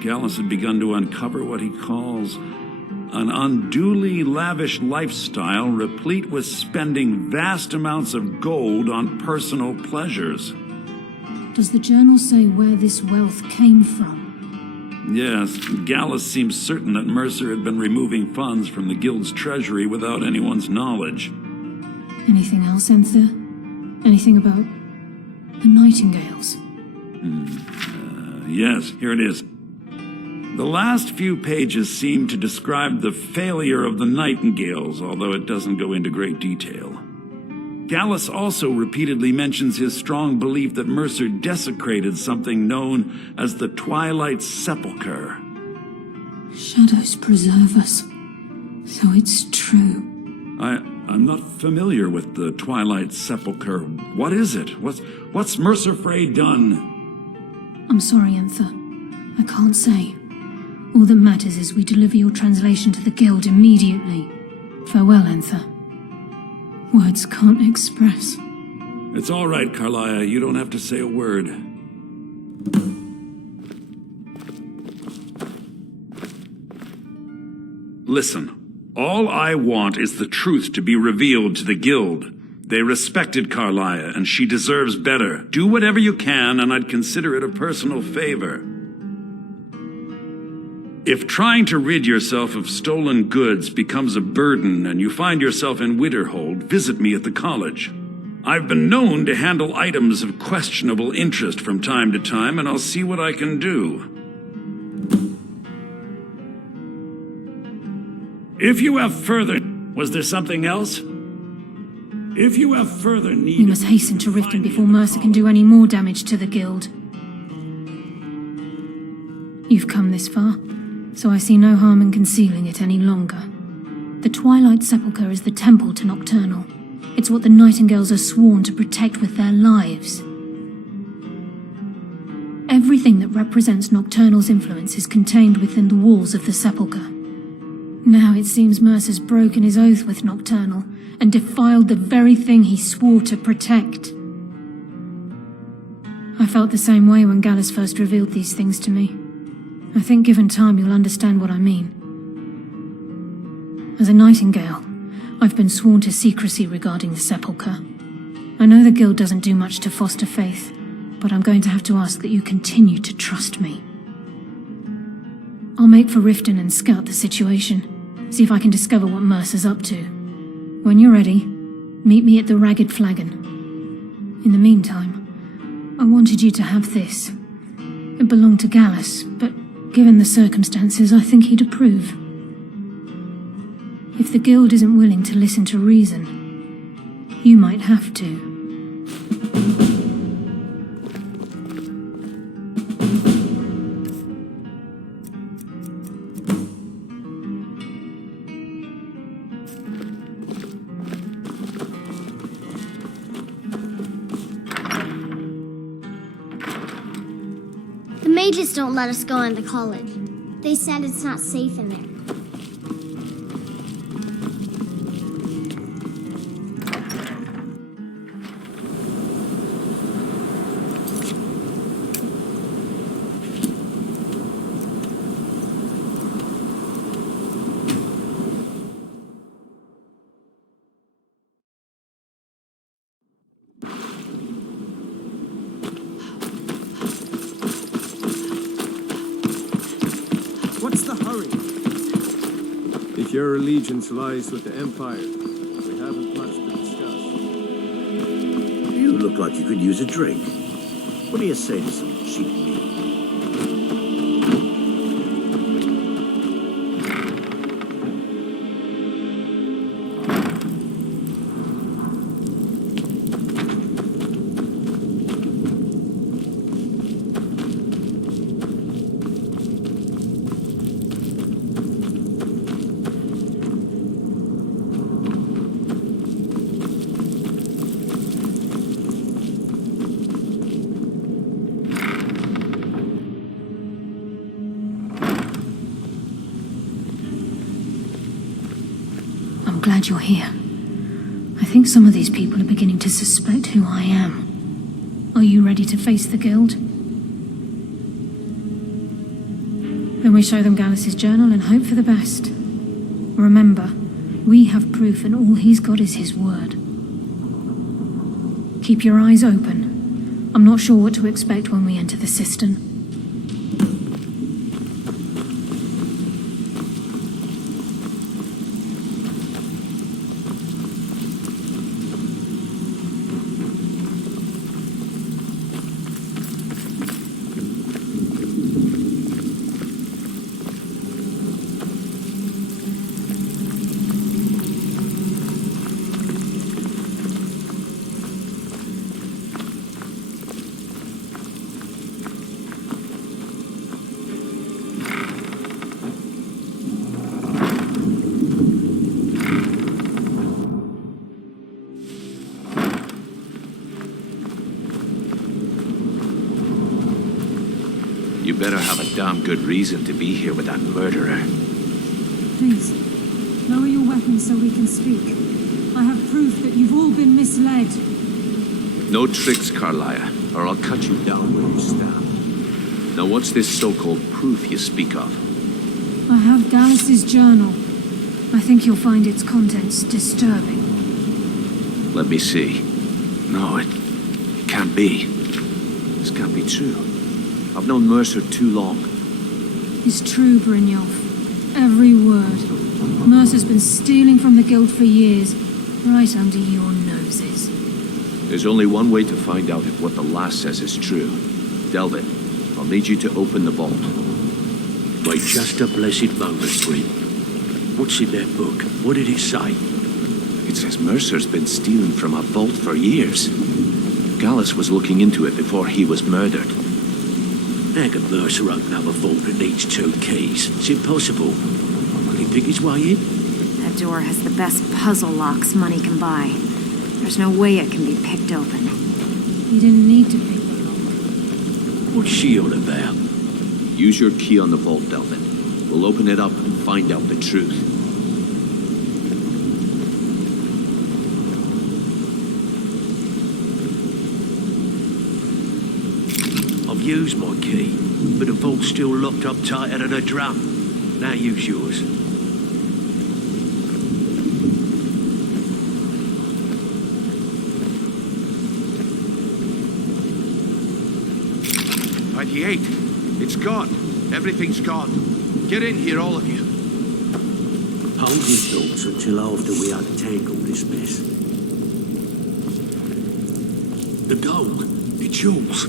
Gallus had begun to uncover what he calls an unduly lavish lifestyle replete with spending vast amounts of gold on personal pleasures. Does the journal say where this wealth came from? Yes, Gallus seems certain that Mercer had been removing funds from the Guild's treasury without anyone's knowledge. Anything else, Enther? Anything about the Nightingales? Yes, here it is. The last few pages seem to describe the failure of the Nightingales, although it doesn't go into great detail. Gallus also repeatedly mentions his strong belief that Mercer desecrated something known as the Twilight Sepulchre. Shadows preserve us. So it's true. I'm not familiar with the Twilight Sepulchre. What is it? What's Mercer Frey done? I'm sorry, Enther. I can't say. All that matters is we deliver your translation to the Guild immediately. Farewell, Enther. Words can't express. It's all right, Carlia. You don't have to say a word. Listen. All I want is the truth to be revealed to the Guild. They respected Carlia, and she deserves better. Do whatever you can, and I'd consider it a personal favor. If trying to rid yourself of stolen goods becomes a burden and you find yourself in Winterhold, visit me at the college. I've been known to handle items of questionable interest from time to time, and I'll see what I can do. If you have further... Was there something else? If you have further need... We must hasten to Riften before Mercer can do any more damage to the Guild. You've come this far, so I see no harm in concealing it any longer. The Twilight Sepulchre is the temple to Nocturnal. It's what the Nightingales are sworn to protect with their lives. Everything that represents Nocturnal's influence is contained within the walls of the Sepulchre. Now it seems Mercer's broken his oath with Nocturnal and defiled the very thing he swore to protect. I felt the same way when Gallus first revealed these things to me. I think given time you'll understand what I mean. As a Nightingale, I've been sworn to secrecy regarding the Sepulchre. I know the Guild doesn't do much to foster faith, but I'm going to have to ask that you continue to trust me. I'll make for Riften and scout the situation, see if I can discover what Mercer's up to. When you're ready, meet me at the Ragged Flagon. In the meantime, I wanted you to have this. It belonged to Gallus, but given the circumstances, I think he'd approve. If the Guild isn't willing to listen to reason, you might have to. The mages don't let us go into college. They said it's not safe in there. What's the hurry? If your allegiance lies with the Empire, we haven't much look like you could use a drink. What do you say to some cheap meat? I'm glad you're here. I think some of these people are beginning to suspect who I am. Are you ready to face the Guild? Then we show them Gallus's journal and hope for the best. Remember, we have proof and all he's got is his word. Keep your eyes open. I'm not sure what to expect when we enter the cistern. You better have a damn good reason to be here with that murderer. Please, lower your weapons so we can speak. I have proof that you've all been misled. No tricks, Carlia, or I'll cut you down where you stand. Now what's this so-called proof you speak of? I have Gallus's journal. I think you'll find its contents disturbing. Let me see. No, it can't be. This can't be true. I've known Mercer too long. It's true, Brynjolf. Every word. Mercer's been stealing from the Guild for years, right under your noses. There's only one way to find out if what the lass says is true. Delvin, I'll need you to open the vault. Wait just a blessed moment, Bryn. What's in that book? What did it say? It says Mercer's been stealing from our vault for years. Gallus was looking into it before he was murdered. How can Mercer open up a vault that needs 2 keys? It's impossible. Will he pick his way in? That door has the best puzzle locks money can buy. There's no way it can be picked open. You didn't need to pick the lock. What's she on about? Use your key on the vault, Delvin. We'll open it up and find out the truth. I've used my key, but the vault's still locked up tighter than a drum. Now use yours. It's gone. Everything's gone. Get in here, all of you. Hold your thoughts until after we untangle this mess. The gold, the jewels,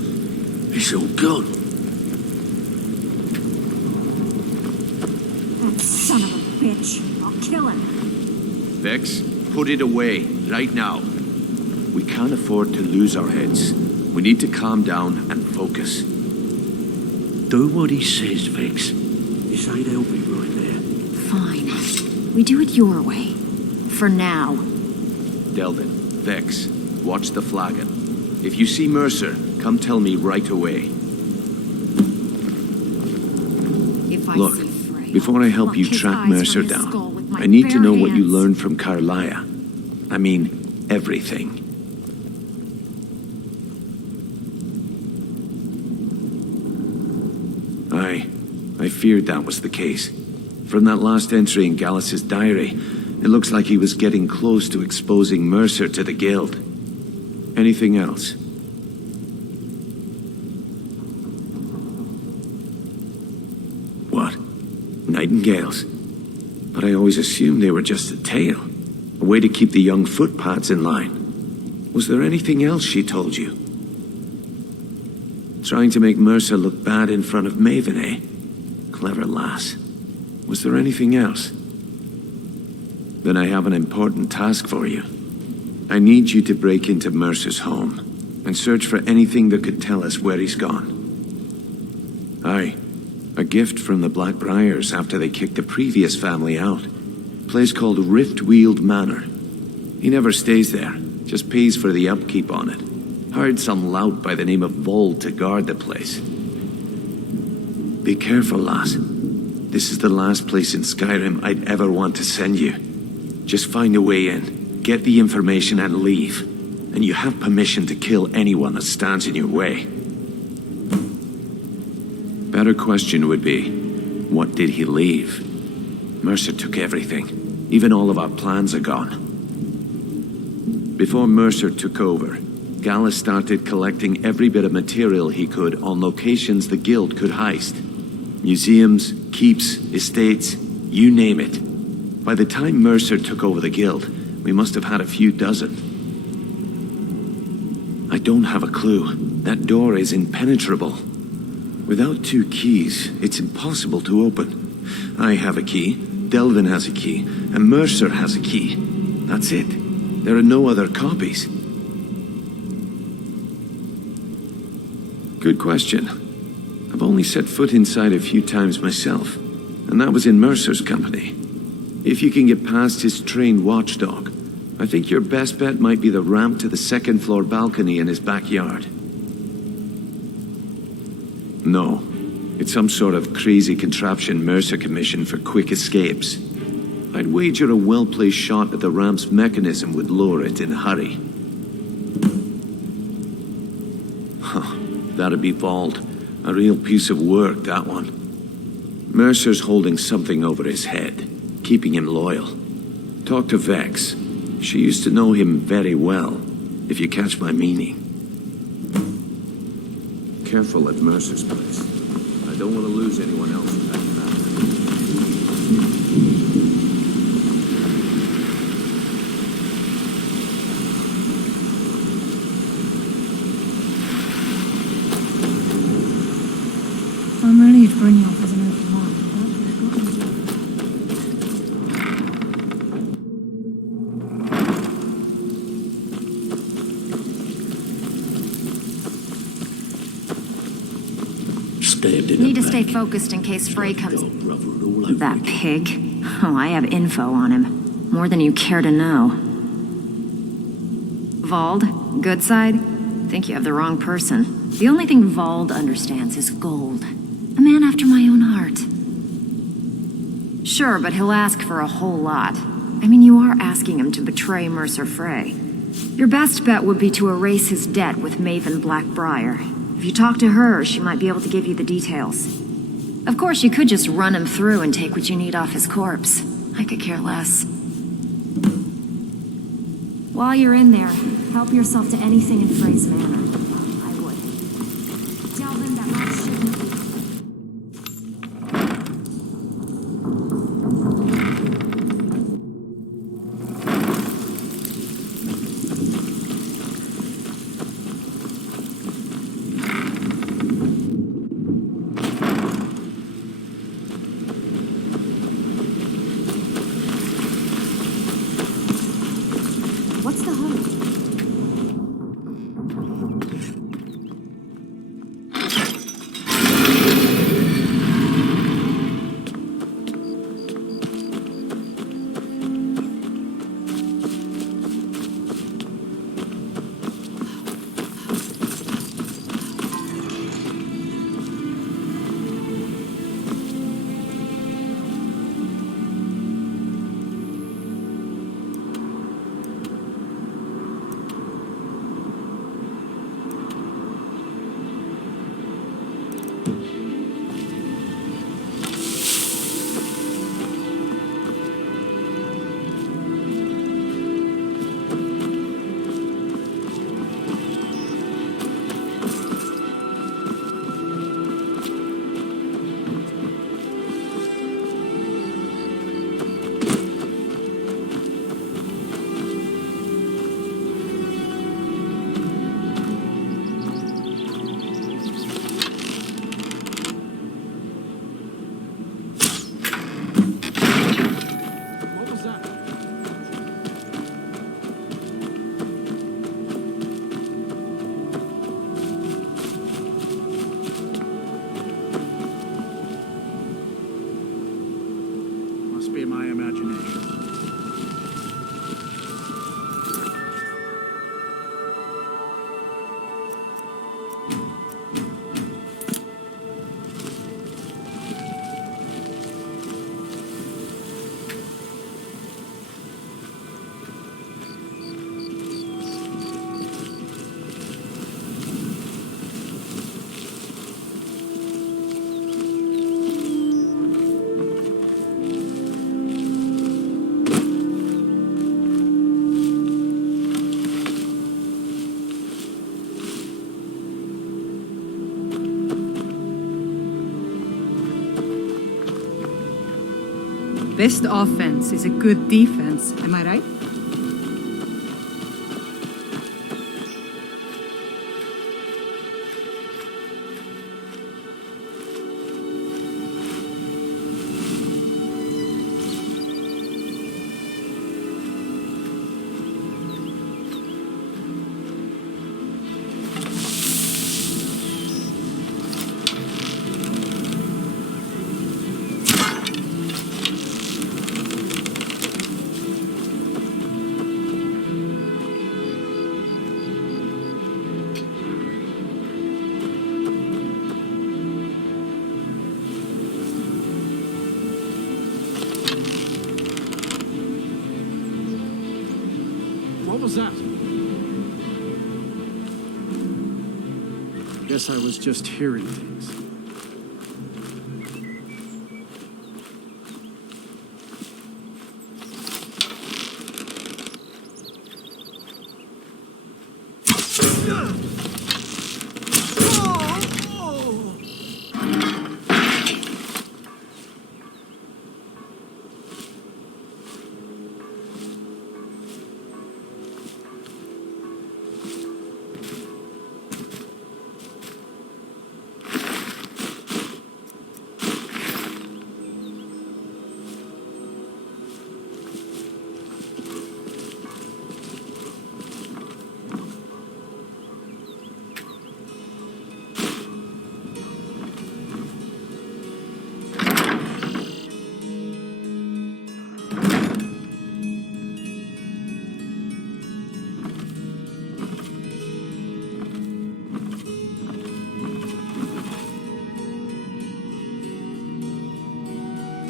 it's all gone. That son of a bitch. I'll kill him. Vex, put it away, right now. We can't afford to lose our heads. We need to calm down and focus. Do what he says, Vex. This ain't helping right there. Fine. We do it your way. For now. Delvin, Vex, watch the flagon. If you see Mercer, come tell me right away. Look, before I help you track Mercer down, I need to know what you learned from Carlia. I mean, everything. I feared that was the case. From that last entry in Gallus's diary, it looks like he was getting close to exposing Mercer to the Guild. Anything else? What? Nightingales? But I always assumed they were just a tale. A way to keep the young footpads in line. Was there anything else she told you? Trying to make Mercer look bad in front of Maven, eh? Clever lass. Was there anything else? Then I have an important task for you. I need you to break into Mercer's home and search for anything that could tell us where he's gone. Aye, a gift from the Blackbriars after they kicked the previous family out. Place called Riftweald Manor. He never stays there, just pays for the upkeep on it. Hired some lout by the name of Vold to guard the place. Be careful, lass. This is the last place in Skyrim I'd ever want to send you. Just find a way in, get the information and leave. And you have permission to kill anyone that stands in your way. Better question would be, what did he leave? Mercer took everything. Even all of our plans are gone. Before Mercer took over, Gallus started collecting every bit of material he could on locations the Guild could heist. Museums, keeps, estates, you name it. By the time Mercer took over the Guild, we must have had a few dozen. I don't have a clue. That door is impenetrable. Without 2 keys, it's impossible to open. I have a key, Delvin has a key, and Mercer has a key. That's it. There are no other copies. Good question. I've only set foot inside a few times myself, and that was in Mercer's company. If you can get past his trained watchdog, I think your best bet might be the ramp to the 2nd floor balcony in his backyard. No, it's some sort of crazy contraption Mercer commissioned for quick escapes. I'd wager a well-placed shot at the ramp's mechanism would lure it in a hurry. Huh, that'd be Vold. A real piece of work, that one. Mercer's holding something over his head, keeping him loyal. Talk to Vex. She used to know him very well, if you catch my meaning. Careful at Mercer's place. I don't want to lose anyone else in that matter. I'm ready to bring you off as an open mark, but I've got you. Need to stay focused in case Frey comes. That pig. Oh, I have info on him. More than you care to know. Vold, good side? Think you have the wrong person. The only thing Vold understands is gold. A man after my own heart. Sure, but he'll ask for a whole lot. I mean, you are asking him to betray Mercer Frey. Your best bet would be to erase his debt with Maven Blackbriar. If you talk to her, she might be able to give you the details. Of course, you could just run him through and take what you need off his corpse. I could care less. While you're in there, help yourself to anything in Frey's manor. I would. Tell them that my shouldn't be. What's the hurry? just be my imagination. Best offense is a good defense, am I right? What was that? Guess I was just hearing things.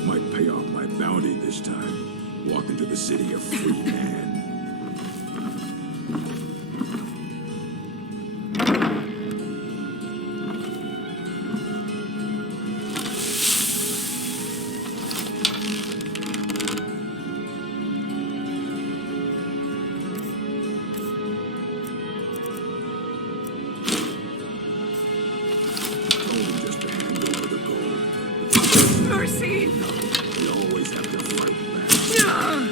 Might pay off my bounty this time. Walk into the city a free man. Mercy! You always have to fight back.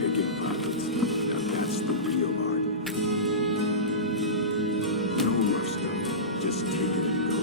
Picking pockets. Now that's the real art. No rough stuff. Just take it and go.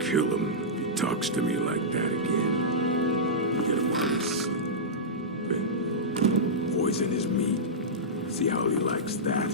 Kill him if he talks to me like that again. Get him on his sleep. Then poison his meat. See how he likes that.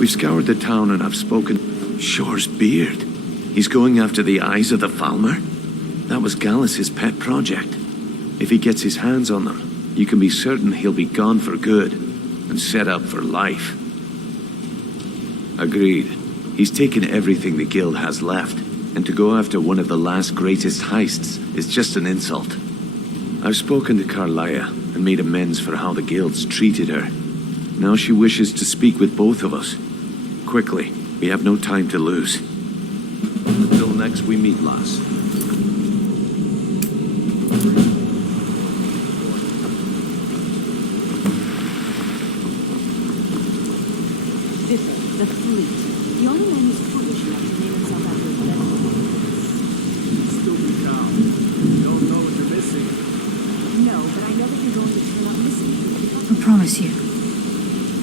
We've scoured the town and I've spoken. Shore's beard. He's going after the eyes of the Falmer? That was Gallus's pet project. If he gets his hands on them, you can be certain he'll be gone for good and set up for life. Agreed. He's taken everything the guild has left, and to go after one of the last greatest heists is just an insult. I've spoken to Carlia and made amends for how the guilds treated her. Now she wishes to speak with both of us. Quickly, we have no time to lose. Until next we meet, lass. The fleet. The only man who's foolish enough to name himself after his bedroom. Stupid cow. You don't know what you're missing. No, but I know that you're going to turn up missing. I promise you.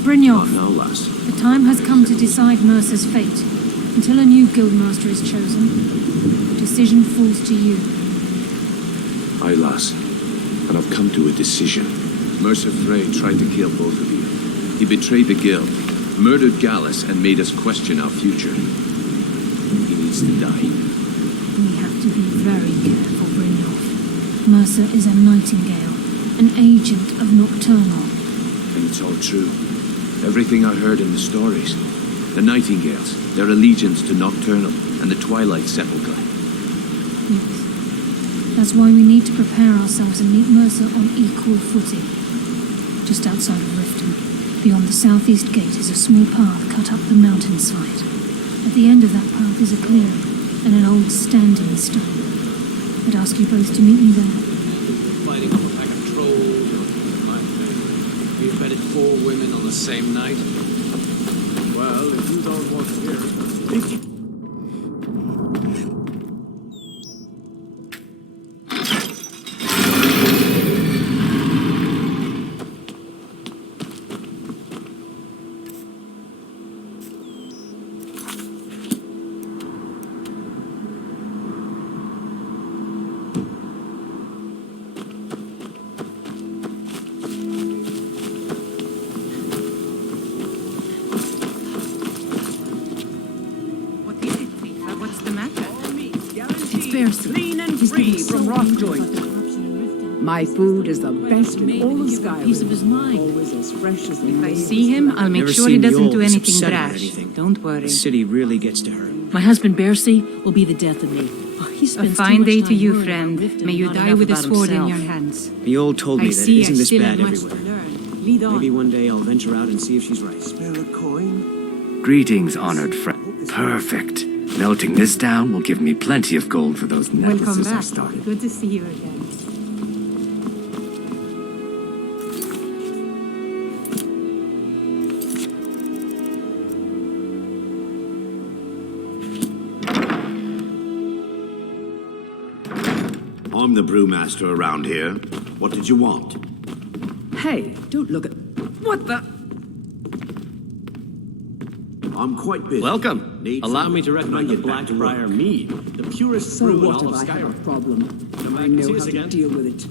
Brynjolf, No, lass. the time has come to decide Mercer's fate. Until a new guildmaster is chosen, the decision falls to you. Aye, lass. And I've come to a decision. Mercer Frey tried to kill both of you. He betrayed the guild, murdered Gallus, and made us question our future. He needs to die. We have to be very careful, Brynjolf. Mercer is a nightingale, an agent of Nocturnal. And it's all true. Everything I heard in the stories. The Nightingales, their allegiance to Nocturnal and the Twilight Sepulchre. Yes. That's why we need to prepare ourselves and meet Mercer on equal footing. Just outside of Riften, beyond the southeast gate, is a small path cut up the mountainside. At the end of that path is a clearing and an old standing stone. I'd ask you both to meet me there. Fighting off a pack of trolls. We bedded 4 women on the same night. Well, if you don't want to hear it, What's the matter? It's Bercy. He's free from Rothjoint. My food is the best in all of Skyrim. Piece of his mind. Always as fresh as the If I see him, I'll make sure he doesn't do anything brash. Don't worry. The city really gets to her. My husband Bercy will be the death of me. He A spends fine too much day time to you, worrying friend. about Riften May you and not die enough with a about sword in himself. your hands. The old told me I that see it isn't I this still bad have much to everywhere. learn. Lead on. Maybe one day I'll venture out and see if she's right. spare a coin. Greetings, honored friend. Perfect. Melting this down will give me plenty of gold for those Welcome necklaces I back. started. Good to see you again. I'm the brewmaster around here. What did you want? Hey, don't look at... What the... I'm quite busy. Welcome. Allow me to recommend the get back to work? Blackbriar Mead, the purest So brew in what all if of I have a Skyrim. problem? Come back I and know see how us to again. deal with it.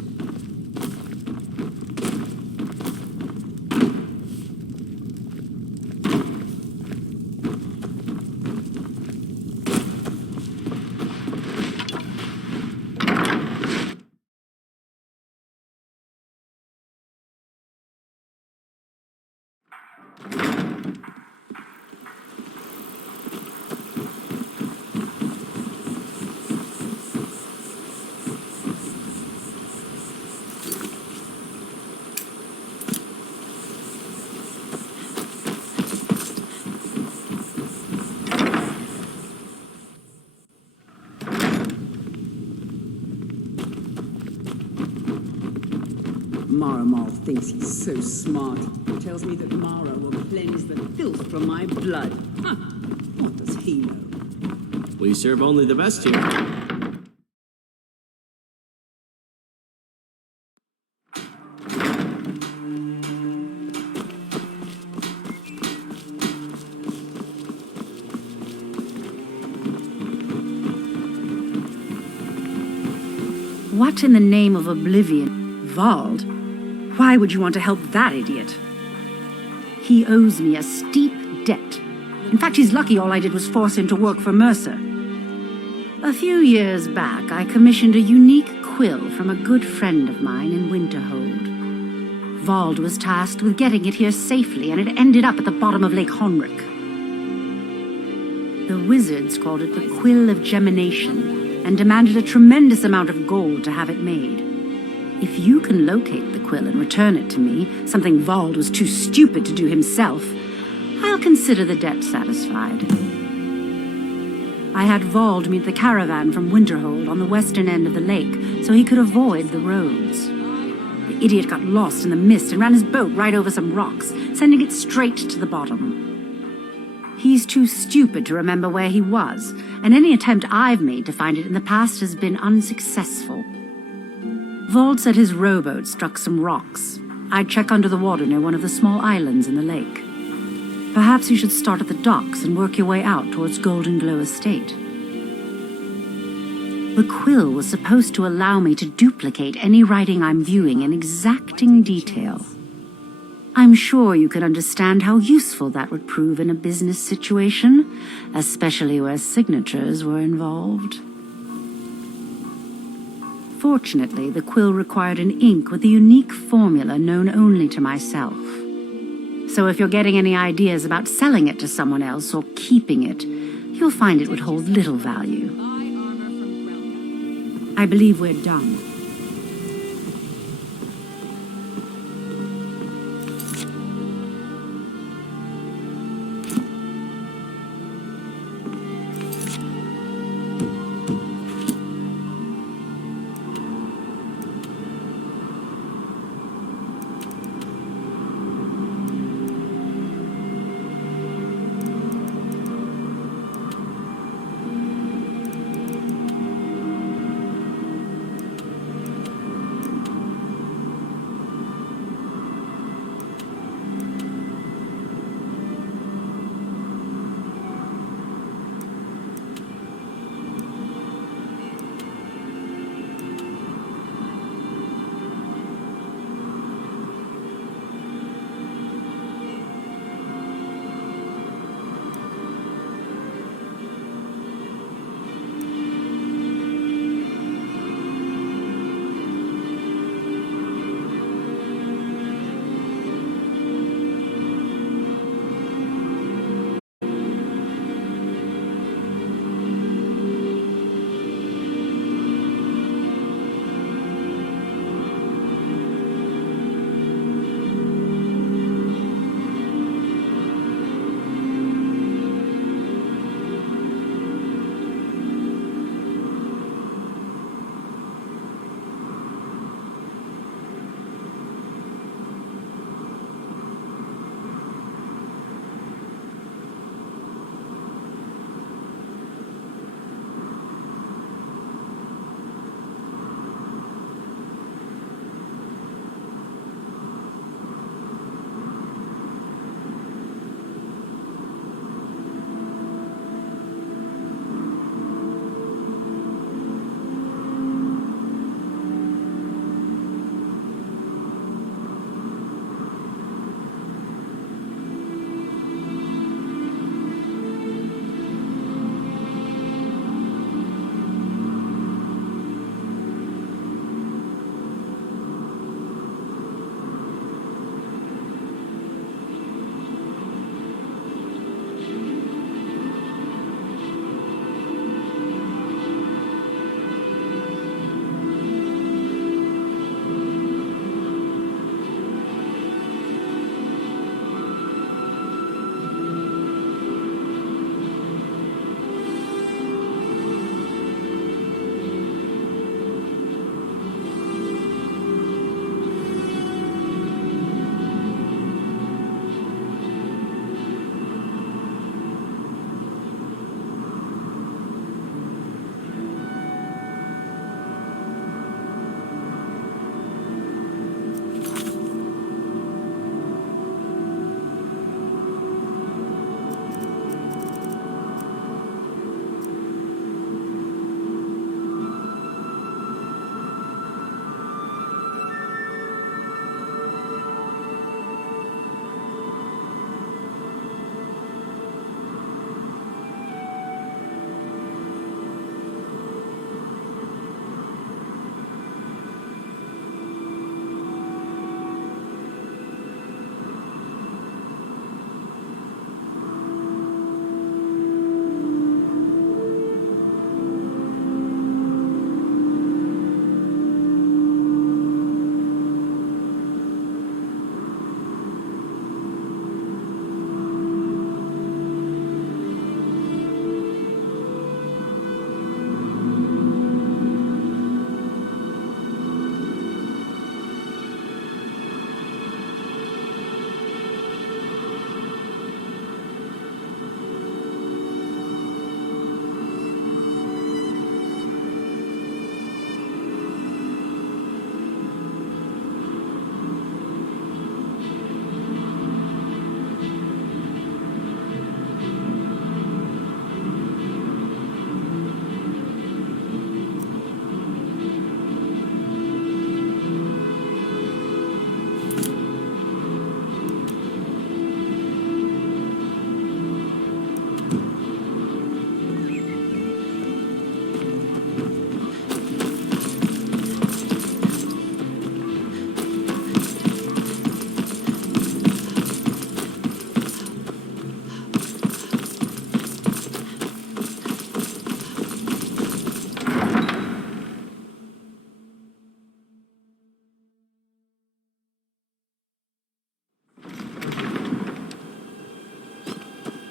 Maramal thinks he's so smart. He tells me that Mara will cleanse the filth from my blood. Huh. What does he know? We serve only the best here. What in the name of oblivion? Vald? Why would you want to help that idiot? He owes me a steep debt. In fact, he's lucky all I did was force him to work for Mercer. A few years back, I commissioned a unique quill from a good friend of mine in Winterhold. Vald was tasked with getting it here safely, and it ended up at the bottom of Lake Honrick. The wizards called it the Quill of Gemination, and demanded a tremendous amount of gold to have it made. If you can locate the quill and return it to me, something Vald was too stupid to do himself, I'll consider the debt satisfied. I had Vald meet the caravan from Winterhold on the western end of the lake, so he could avoid the roads. The idiot got lost in the mist and ran his boat right over some rocks, sending it straight to the bottom. He's too stupid to remember where he was, and any attempt I've made to find it in the past has been unsuccessful. Vald said his rowboat struck some rocks. I'd check under the water near one of the small islands in the lake. Perhaps you should start at the docks and work your way out towards Golden Glow Estate. The quill was supposed to allow me to duplicate any writing I'm viewing in exacting detail. I'm sure you can understand how useful that would prove in a business situation, especially where signatures were involved. Fortunately, the quill required an ink with a unique formula known only to myself. So if you're getting any ideas about selling it to someone else or keeping it, you'll find it would hold little value. I believe we're done.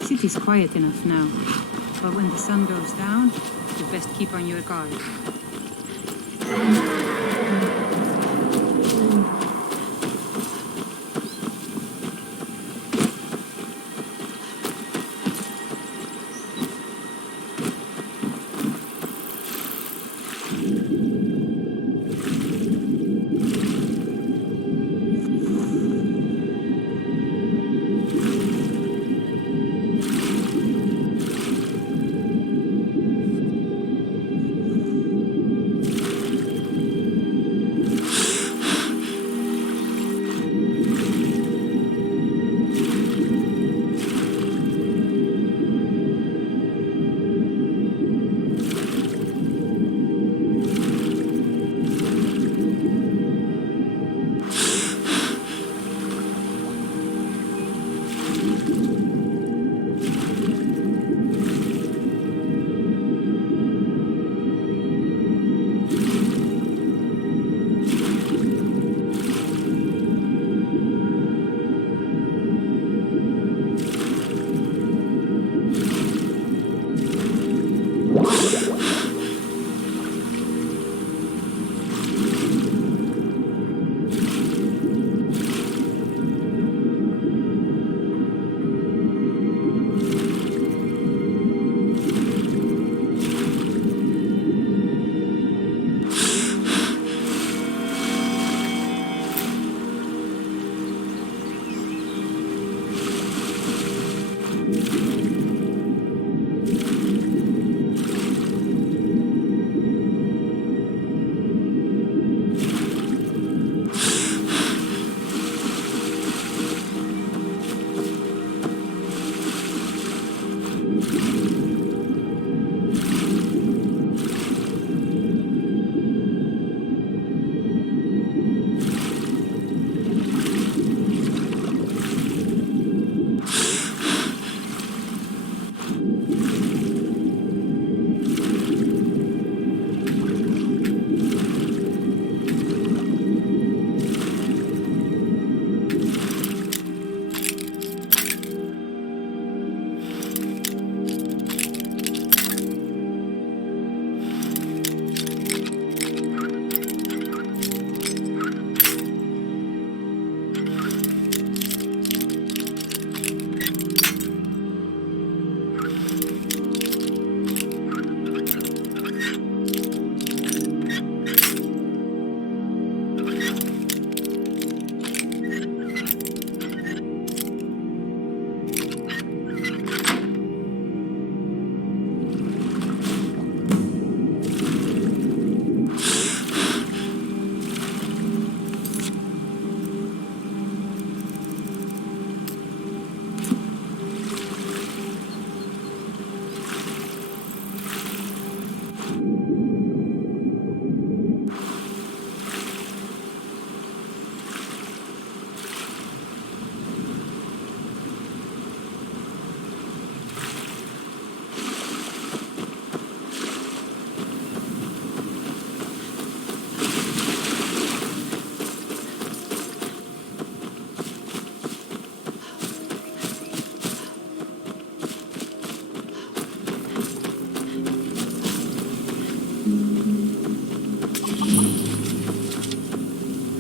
City's quiet enough now, but when the sun goes down, you best keep on your guard.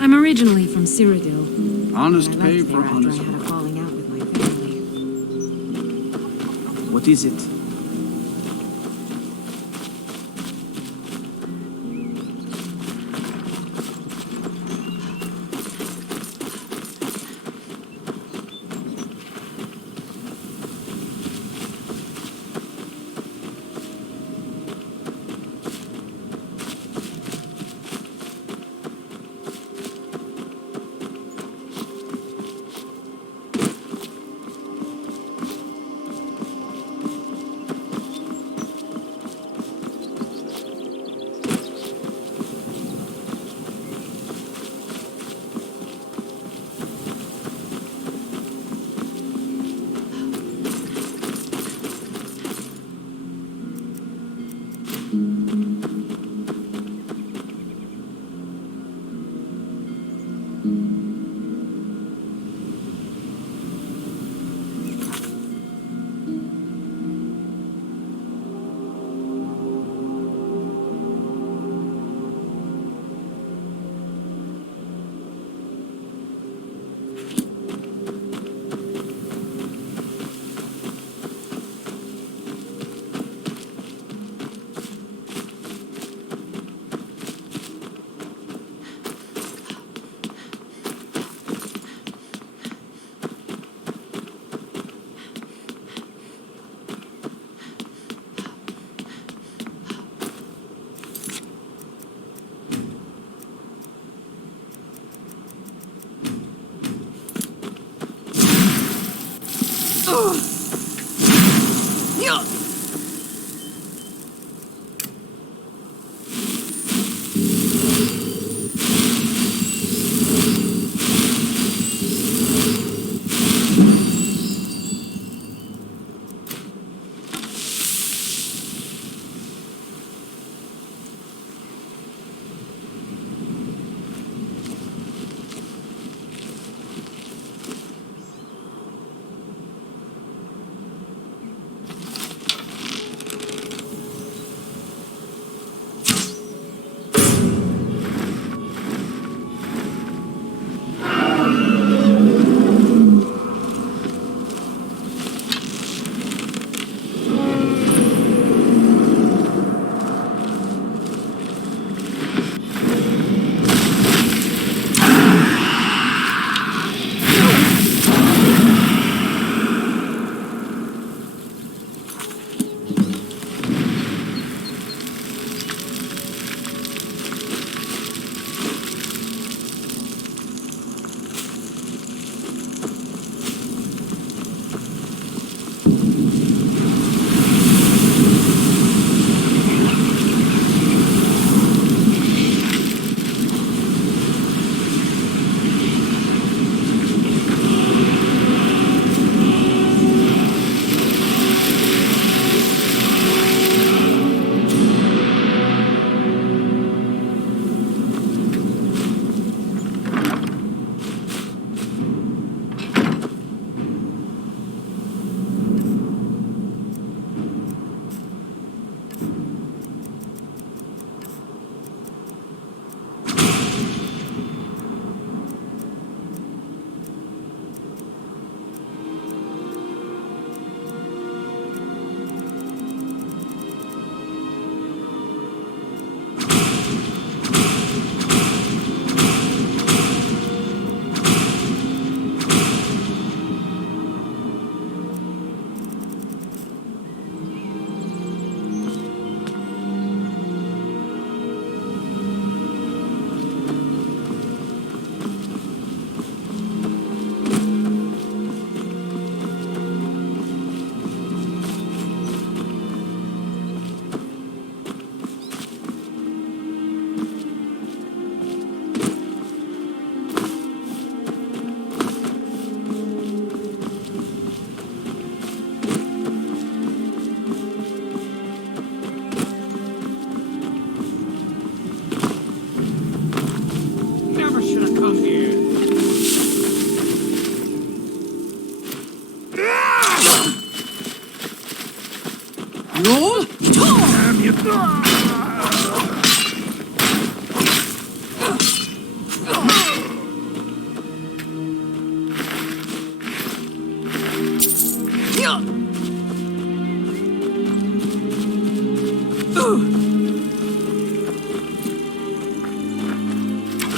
I'm originally from Cyrodiil. Honest I pay left for there after honest I had a work. falling out with my family. What is it?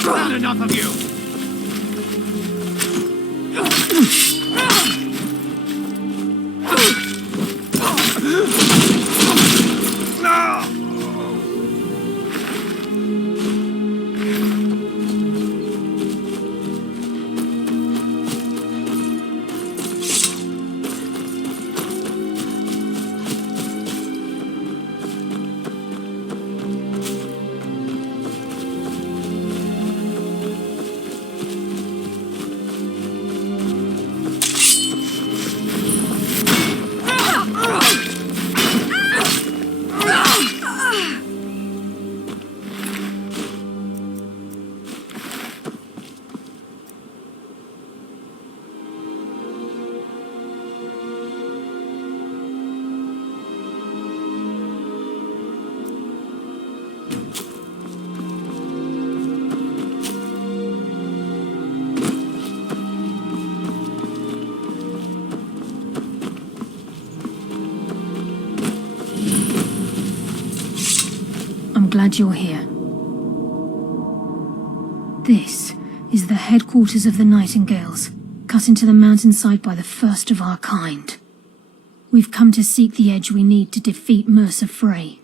Not enough of you! I'm glad you're here. This is the headquarters of the Nightingales, cut into the mountainside by the first of our kind. We've come to seek the edge we need to defeat Mercer Frey.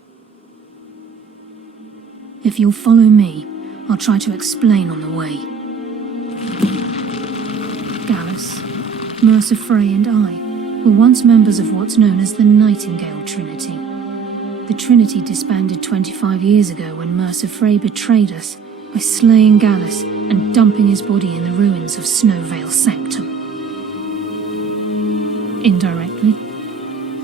If you'll follow me, I'll try to explain on the way. Gallus, Mercer Frey and I, were once members of what's known as the Nightingale Trinity. The Trinity disbanded 25 years ago when Mercer Frey betrayed us by slaying Gallus and dumping his body in the ruins of Snowvale Sanctum. Indirectly,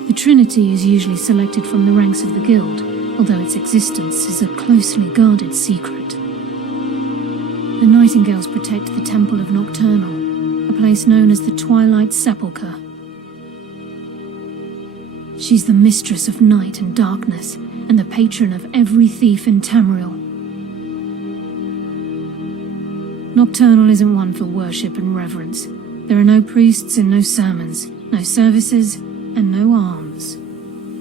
the Trinity is usually selected from the ranks of the Guild, although its existence is a closely guarded secret. The Nightingales protect the Temple of Nocturnal, a place known as the Twilight Sepulchre. She's the mistress of night and darkness, and the patron of every thief in Tamriel. Nocturnal isn't one for worship and reverence. There are no priests and no sermons, no services, and no alms.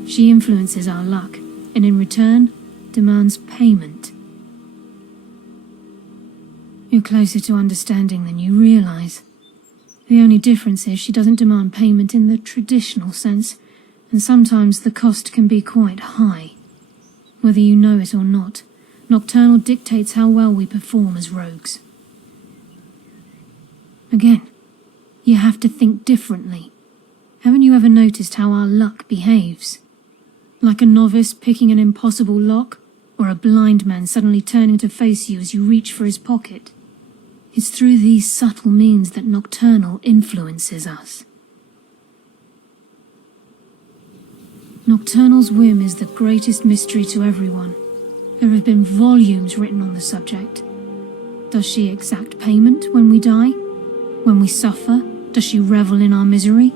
She influences our luck, and in return, demands payment. You're closer to understanding than you realize. The only difference is she doesn't demand payment in the traditional sense, and sometimes the cost can be quite high. Whether you know it or not, Nocturnal dictates how well we perform as rogues. Again, you have to think differently. Haven't you ever noticed how our luck behaves? Like a novice picking an impossible lock, or a blind man suddenly turning to face you as you reach for his pocket. It's through these subtle means that Nocturnal influences us. Nocturnal's whim is the greatest mystery to everyone. There have been volumes written on the subject. Does she exact payment when we die? When we suffer, does she revel in our misery?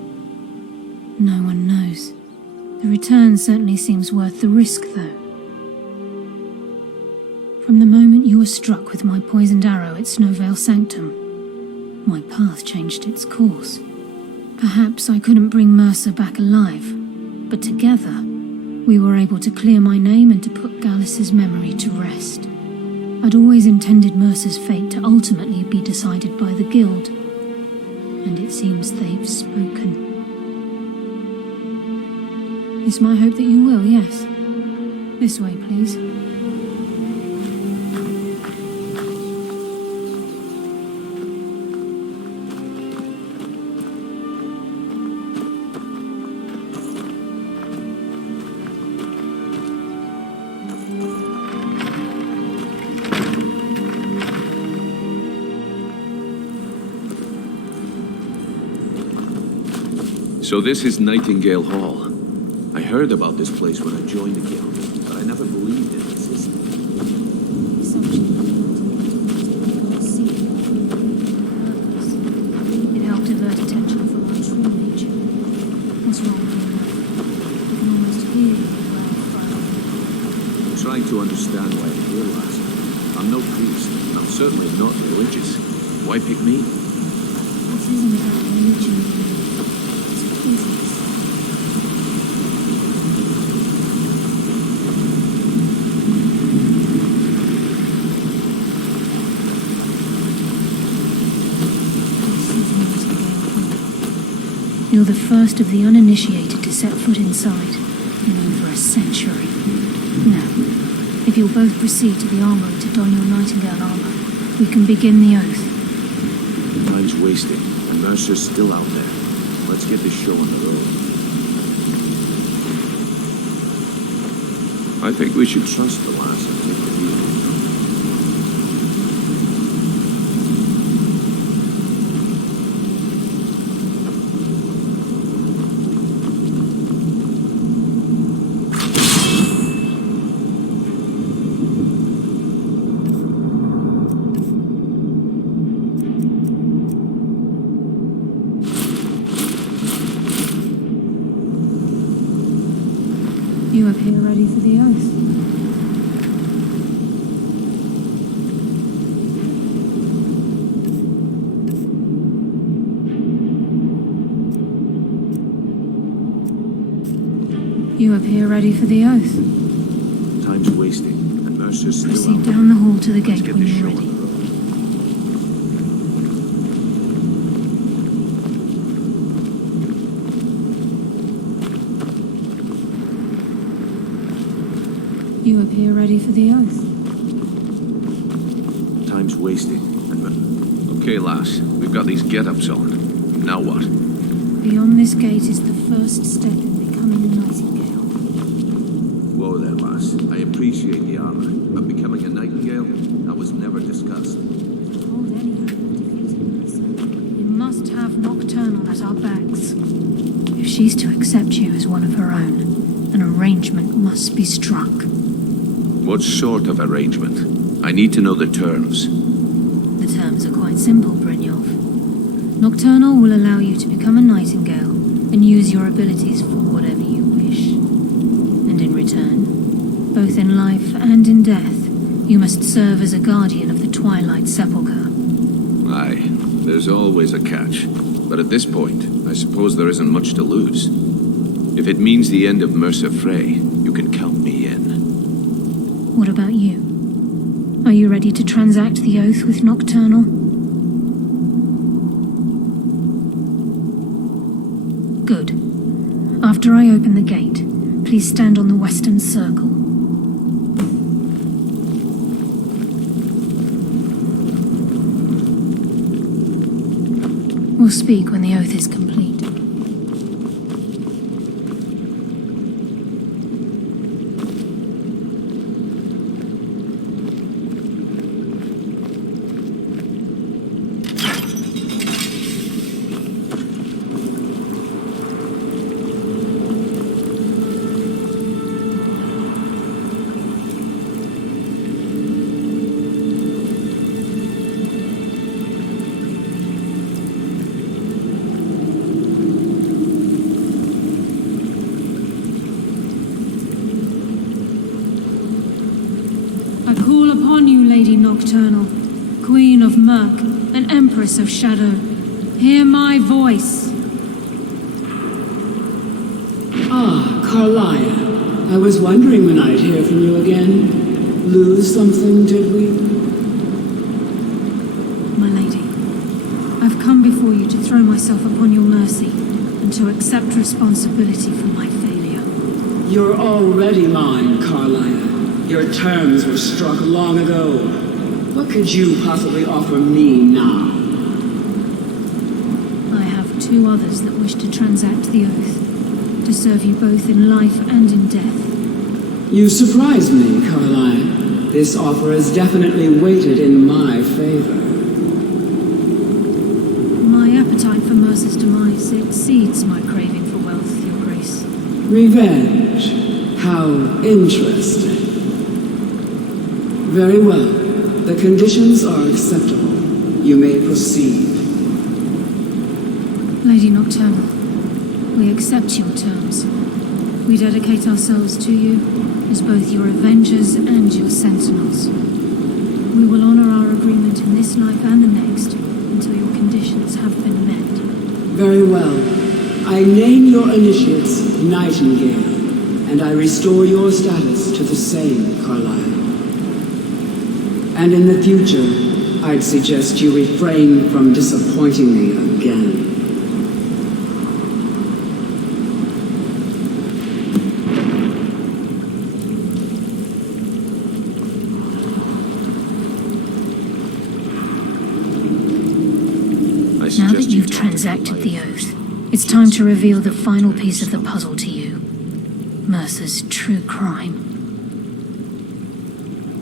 No one knows. The return certainly seems worth the risk, though. From the moment you were struck with my poisoned arrow at Snowvale Sanctum, my path changed its course. Perhaps I couldn't bring Mercer back alive, but together, we were able to clear my name and to put Gallus's memory to rest. I'd always intended Mercer's fate to ultimately be decided by the Guild, and it seems they've spoken. It's my hope that you will, yes. This way, please. So this is Nightingale Hall. I heard about this place when I joined the guild, but I never believed it existed. It helped divert attention from our true nature. What's wrong with you? I can almost hear you I'm trying to understand why I'm here, lass. I'm no priest, and I'm certainly not religious. Why pick me? This isn't about religion. It's business. You're the first of the uninitiated to set foot inside in over a century. Now, if you'll both proceed to the armory to don your Nightingale armor, we can begin the oath. Time's wasting, and Mercer's still out there. Let's get this show on the road. I think we should trust the lass and take the deal. You appear ready for the oath. You appear ready for the oath. Time's wasting, and Mercer's still Proceed out down the hall to the there. Let's gate get when this you're show ready. on the road. You appear ready for the oath. Time's wasting, and okay, lass, we've got these get-ups on. Now what? Beyond this gate is the first step in becoming a nightingale. Whoa there, lass. I appreciate the honor, but becoming a nightingale, that was never discussed. Hold any hope of defeating Mercer, we must have Nocturnal at our backs. If she's to accept you as one of her own, an arrangement must be struck. What sort of arrangement? I need to know the terms. The terms are quite simple, Brynjolf. Nocturnal will allow you to become a nightingale and use your abilities for whatever you wish. And in return, both in life and in death, you must serve as a guardian of the Twilight Sepulchre. Aye, there's always a catch. But at this point, I suppose there isn't much to lose. If it means the end of Mercer Frey, you can count me in. What about you? Are you ready to transact the oath with Nocturnal? Good. After I open the gate, please stand on the western circle. We'll speak when the oath is complete. I call upon you, Lady Nocturnal, Queen of Murk and Empress of Shadow. Hear my voice. Ah, Carlia. I was wondering when I'd hear from you again. Lose something, did we? My lady, I've come before you to throw myself upon your mercy and to accept responsibility for my failure. You're already mine, Carlia. Your terms were struck long ago. What could you possibly offer me now? I have two others that wish to transact the oath, to serve you both in life and in death. You surprise me, Carlia. This offer is definitely weighted in my favor. My appetite for Mercer's demise exceeds my craving for wealth, Your Grace. Revenge. How interesting. Very well. The conditions are acceptable. You may proceed. Lady Nocturnal, we accept your terms. We dedicate ourselves to you as both your avengers and your sentinels. We will honor our agreement in this life and the next until your conditions have been met. Very well. I name your initiates Nightingale, and I restore your status to the same, Carlisle. And in the future, I'd suggest you refrain from disappointing me again. Now that you've transacted the oath, it's time to reveal the final piece of the puzzle to you. Mercer's true crime.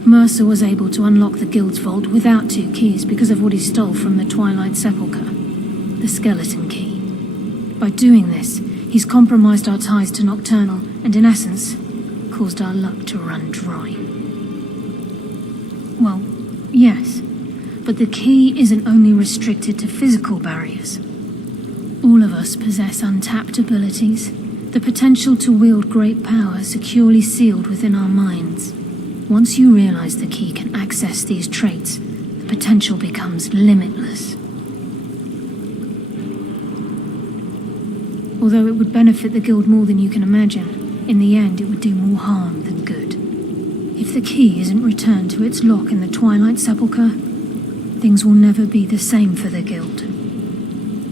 Mercer was able to unlock the Guild's vault without two keys because of what he stole from the Twilight Sepulchre, the skeleton key. By doing this, he's compromised our ties to Nocturnal and, in essence, caused our luck to run dry. Well, yes, but the key isn't only restricted to physical barriers. All of us possess untapped abilities, the potential to wield great power securely sealed within our minds. Once you realize the key can access these traits, the potential becomes limitless. Although it would benefit the Guild more than you can imagine, in the end it would do more harm than good. If the key isn't returned to its lock in the Twilight Sepulchre, things will never be the same for the Guild.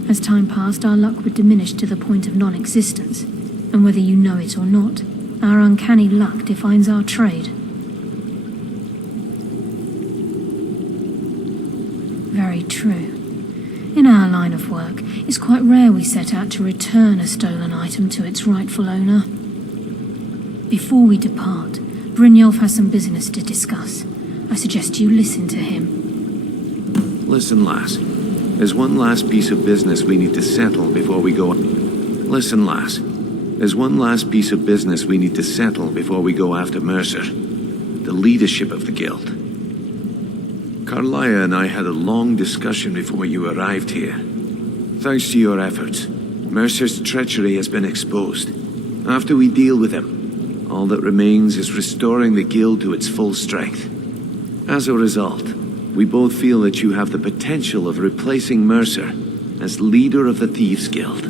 As time passed, our luck would diminish to the point of non-existence, and whether you know it or not, our uncanny luck defines our trade. Very true. In our line of work, it's quite rare we set out to return a stolen item to its rightful owner. Before we depart, Brynjolf has some business to discuss. I suggest you listen to him. Listen, lass. There's one last piece of business we need to settle before we go... Listen, lass. There's one last piece of business we need to settle before we go after Mercer. The leadership of the guild. Carlia and I had a long discussion before you arrived here. Thanks to your efforts, Mercer's treachery has been exposed. After we deal with him, all that remains is restoring the guild to its full strength. As a result, we both feel that you have the potential of replacing Mercer as leader of the Thieves' Guild.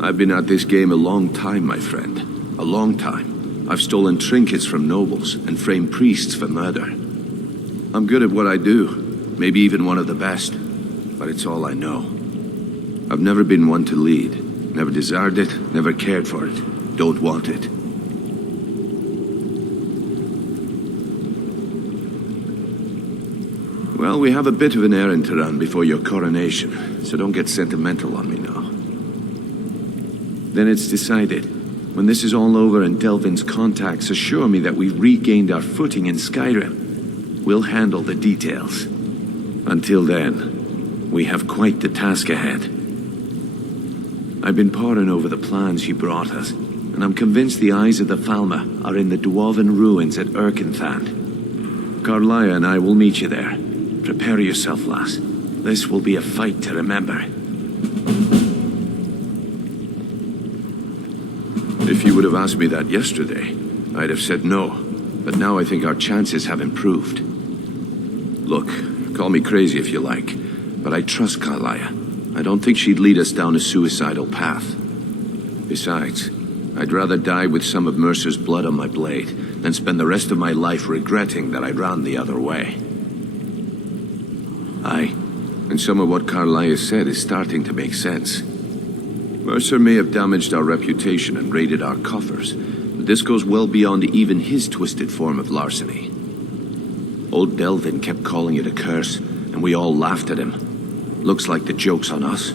I've been at this game a long time, my friend. A long time. I've stolen trinkets from nobles and framed priests for murder. I'm good at what I do, maybe even one of the best, but it's all I know. I've never been one to lead, never desired it, never cared for it, don't want it. Well, we have a bit of an errand to run before your coronation, so don't get sentimental on me now. Then it's decided. When this is all over and Delvin's contacts assure me that we've regained our footing in Skyrim, we'll handle the details. Until then, we have quite the task ahead. I've been poring over the plans you brought us, and I'm convinced the eyes of the Falmer are in the dwarven ruins at Erkenthand. Carlia and I will meet you there. Prepare yourself, lass. This will be a fight to remember. If you would have asked me that yesterday, I'd have said no. But now I think our chances have improved. Look, call me crazy if you like, but I trust Carlia. I don't think she'd lead us down a suicidal path. Besides, I'd rather die with some of Mercer's blood on my blade than spend the rest of my life regretting that I ran the other way. Aye, and some of what Carlia said is starting to make sense. Mercer may have damaged our reputation and raided our coffers, but this goes well beyond even his twisted form of larceny. Old Delvin kept calling it a curse, and we all laughed at him. Looks like the joke's on us.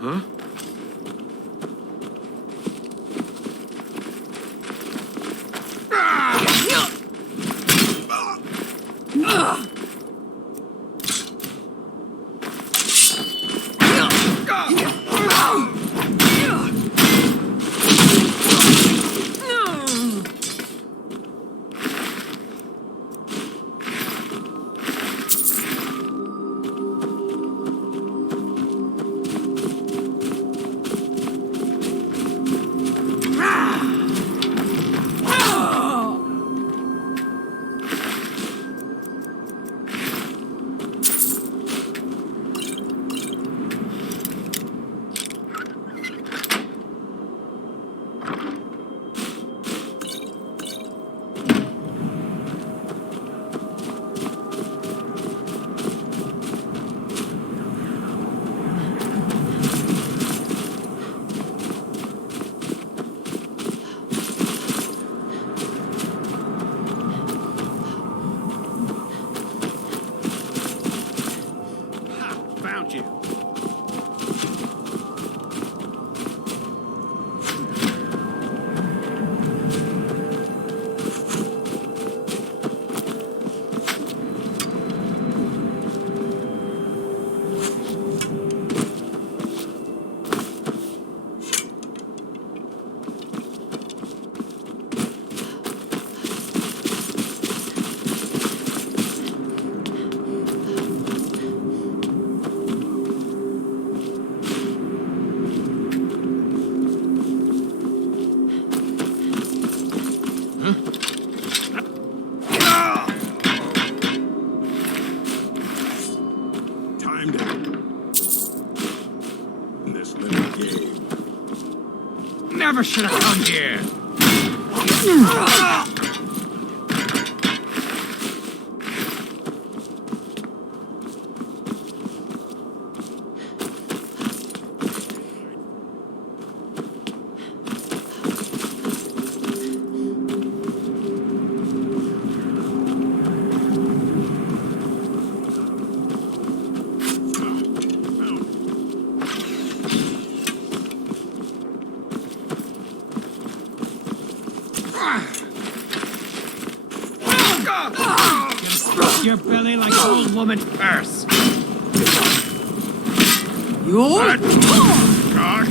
Huh? Found you. Time to in this little game. Never should have come here. Your belly like an old woman's purse. What? Gosh,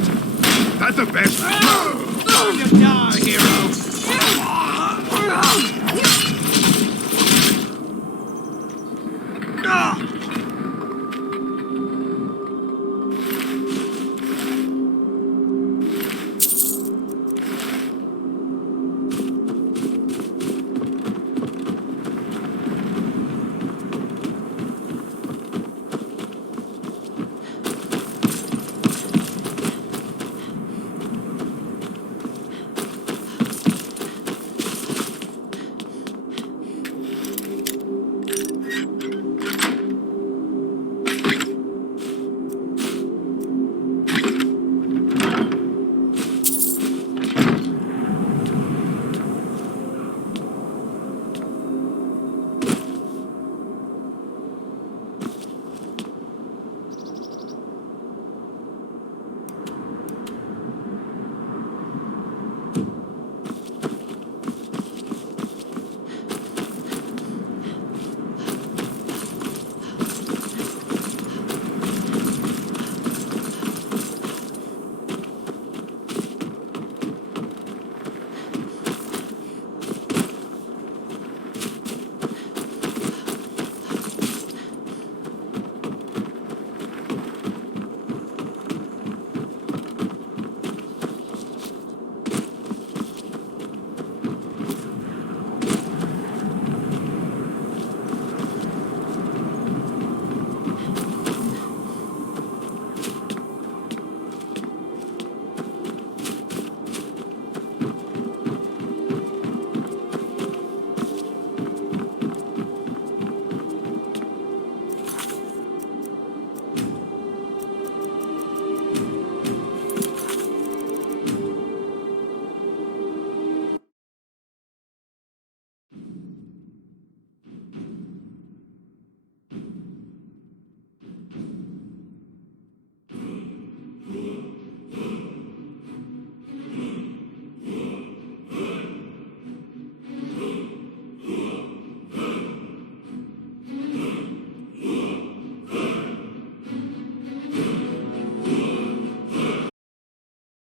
that's the best. You die, hero.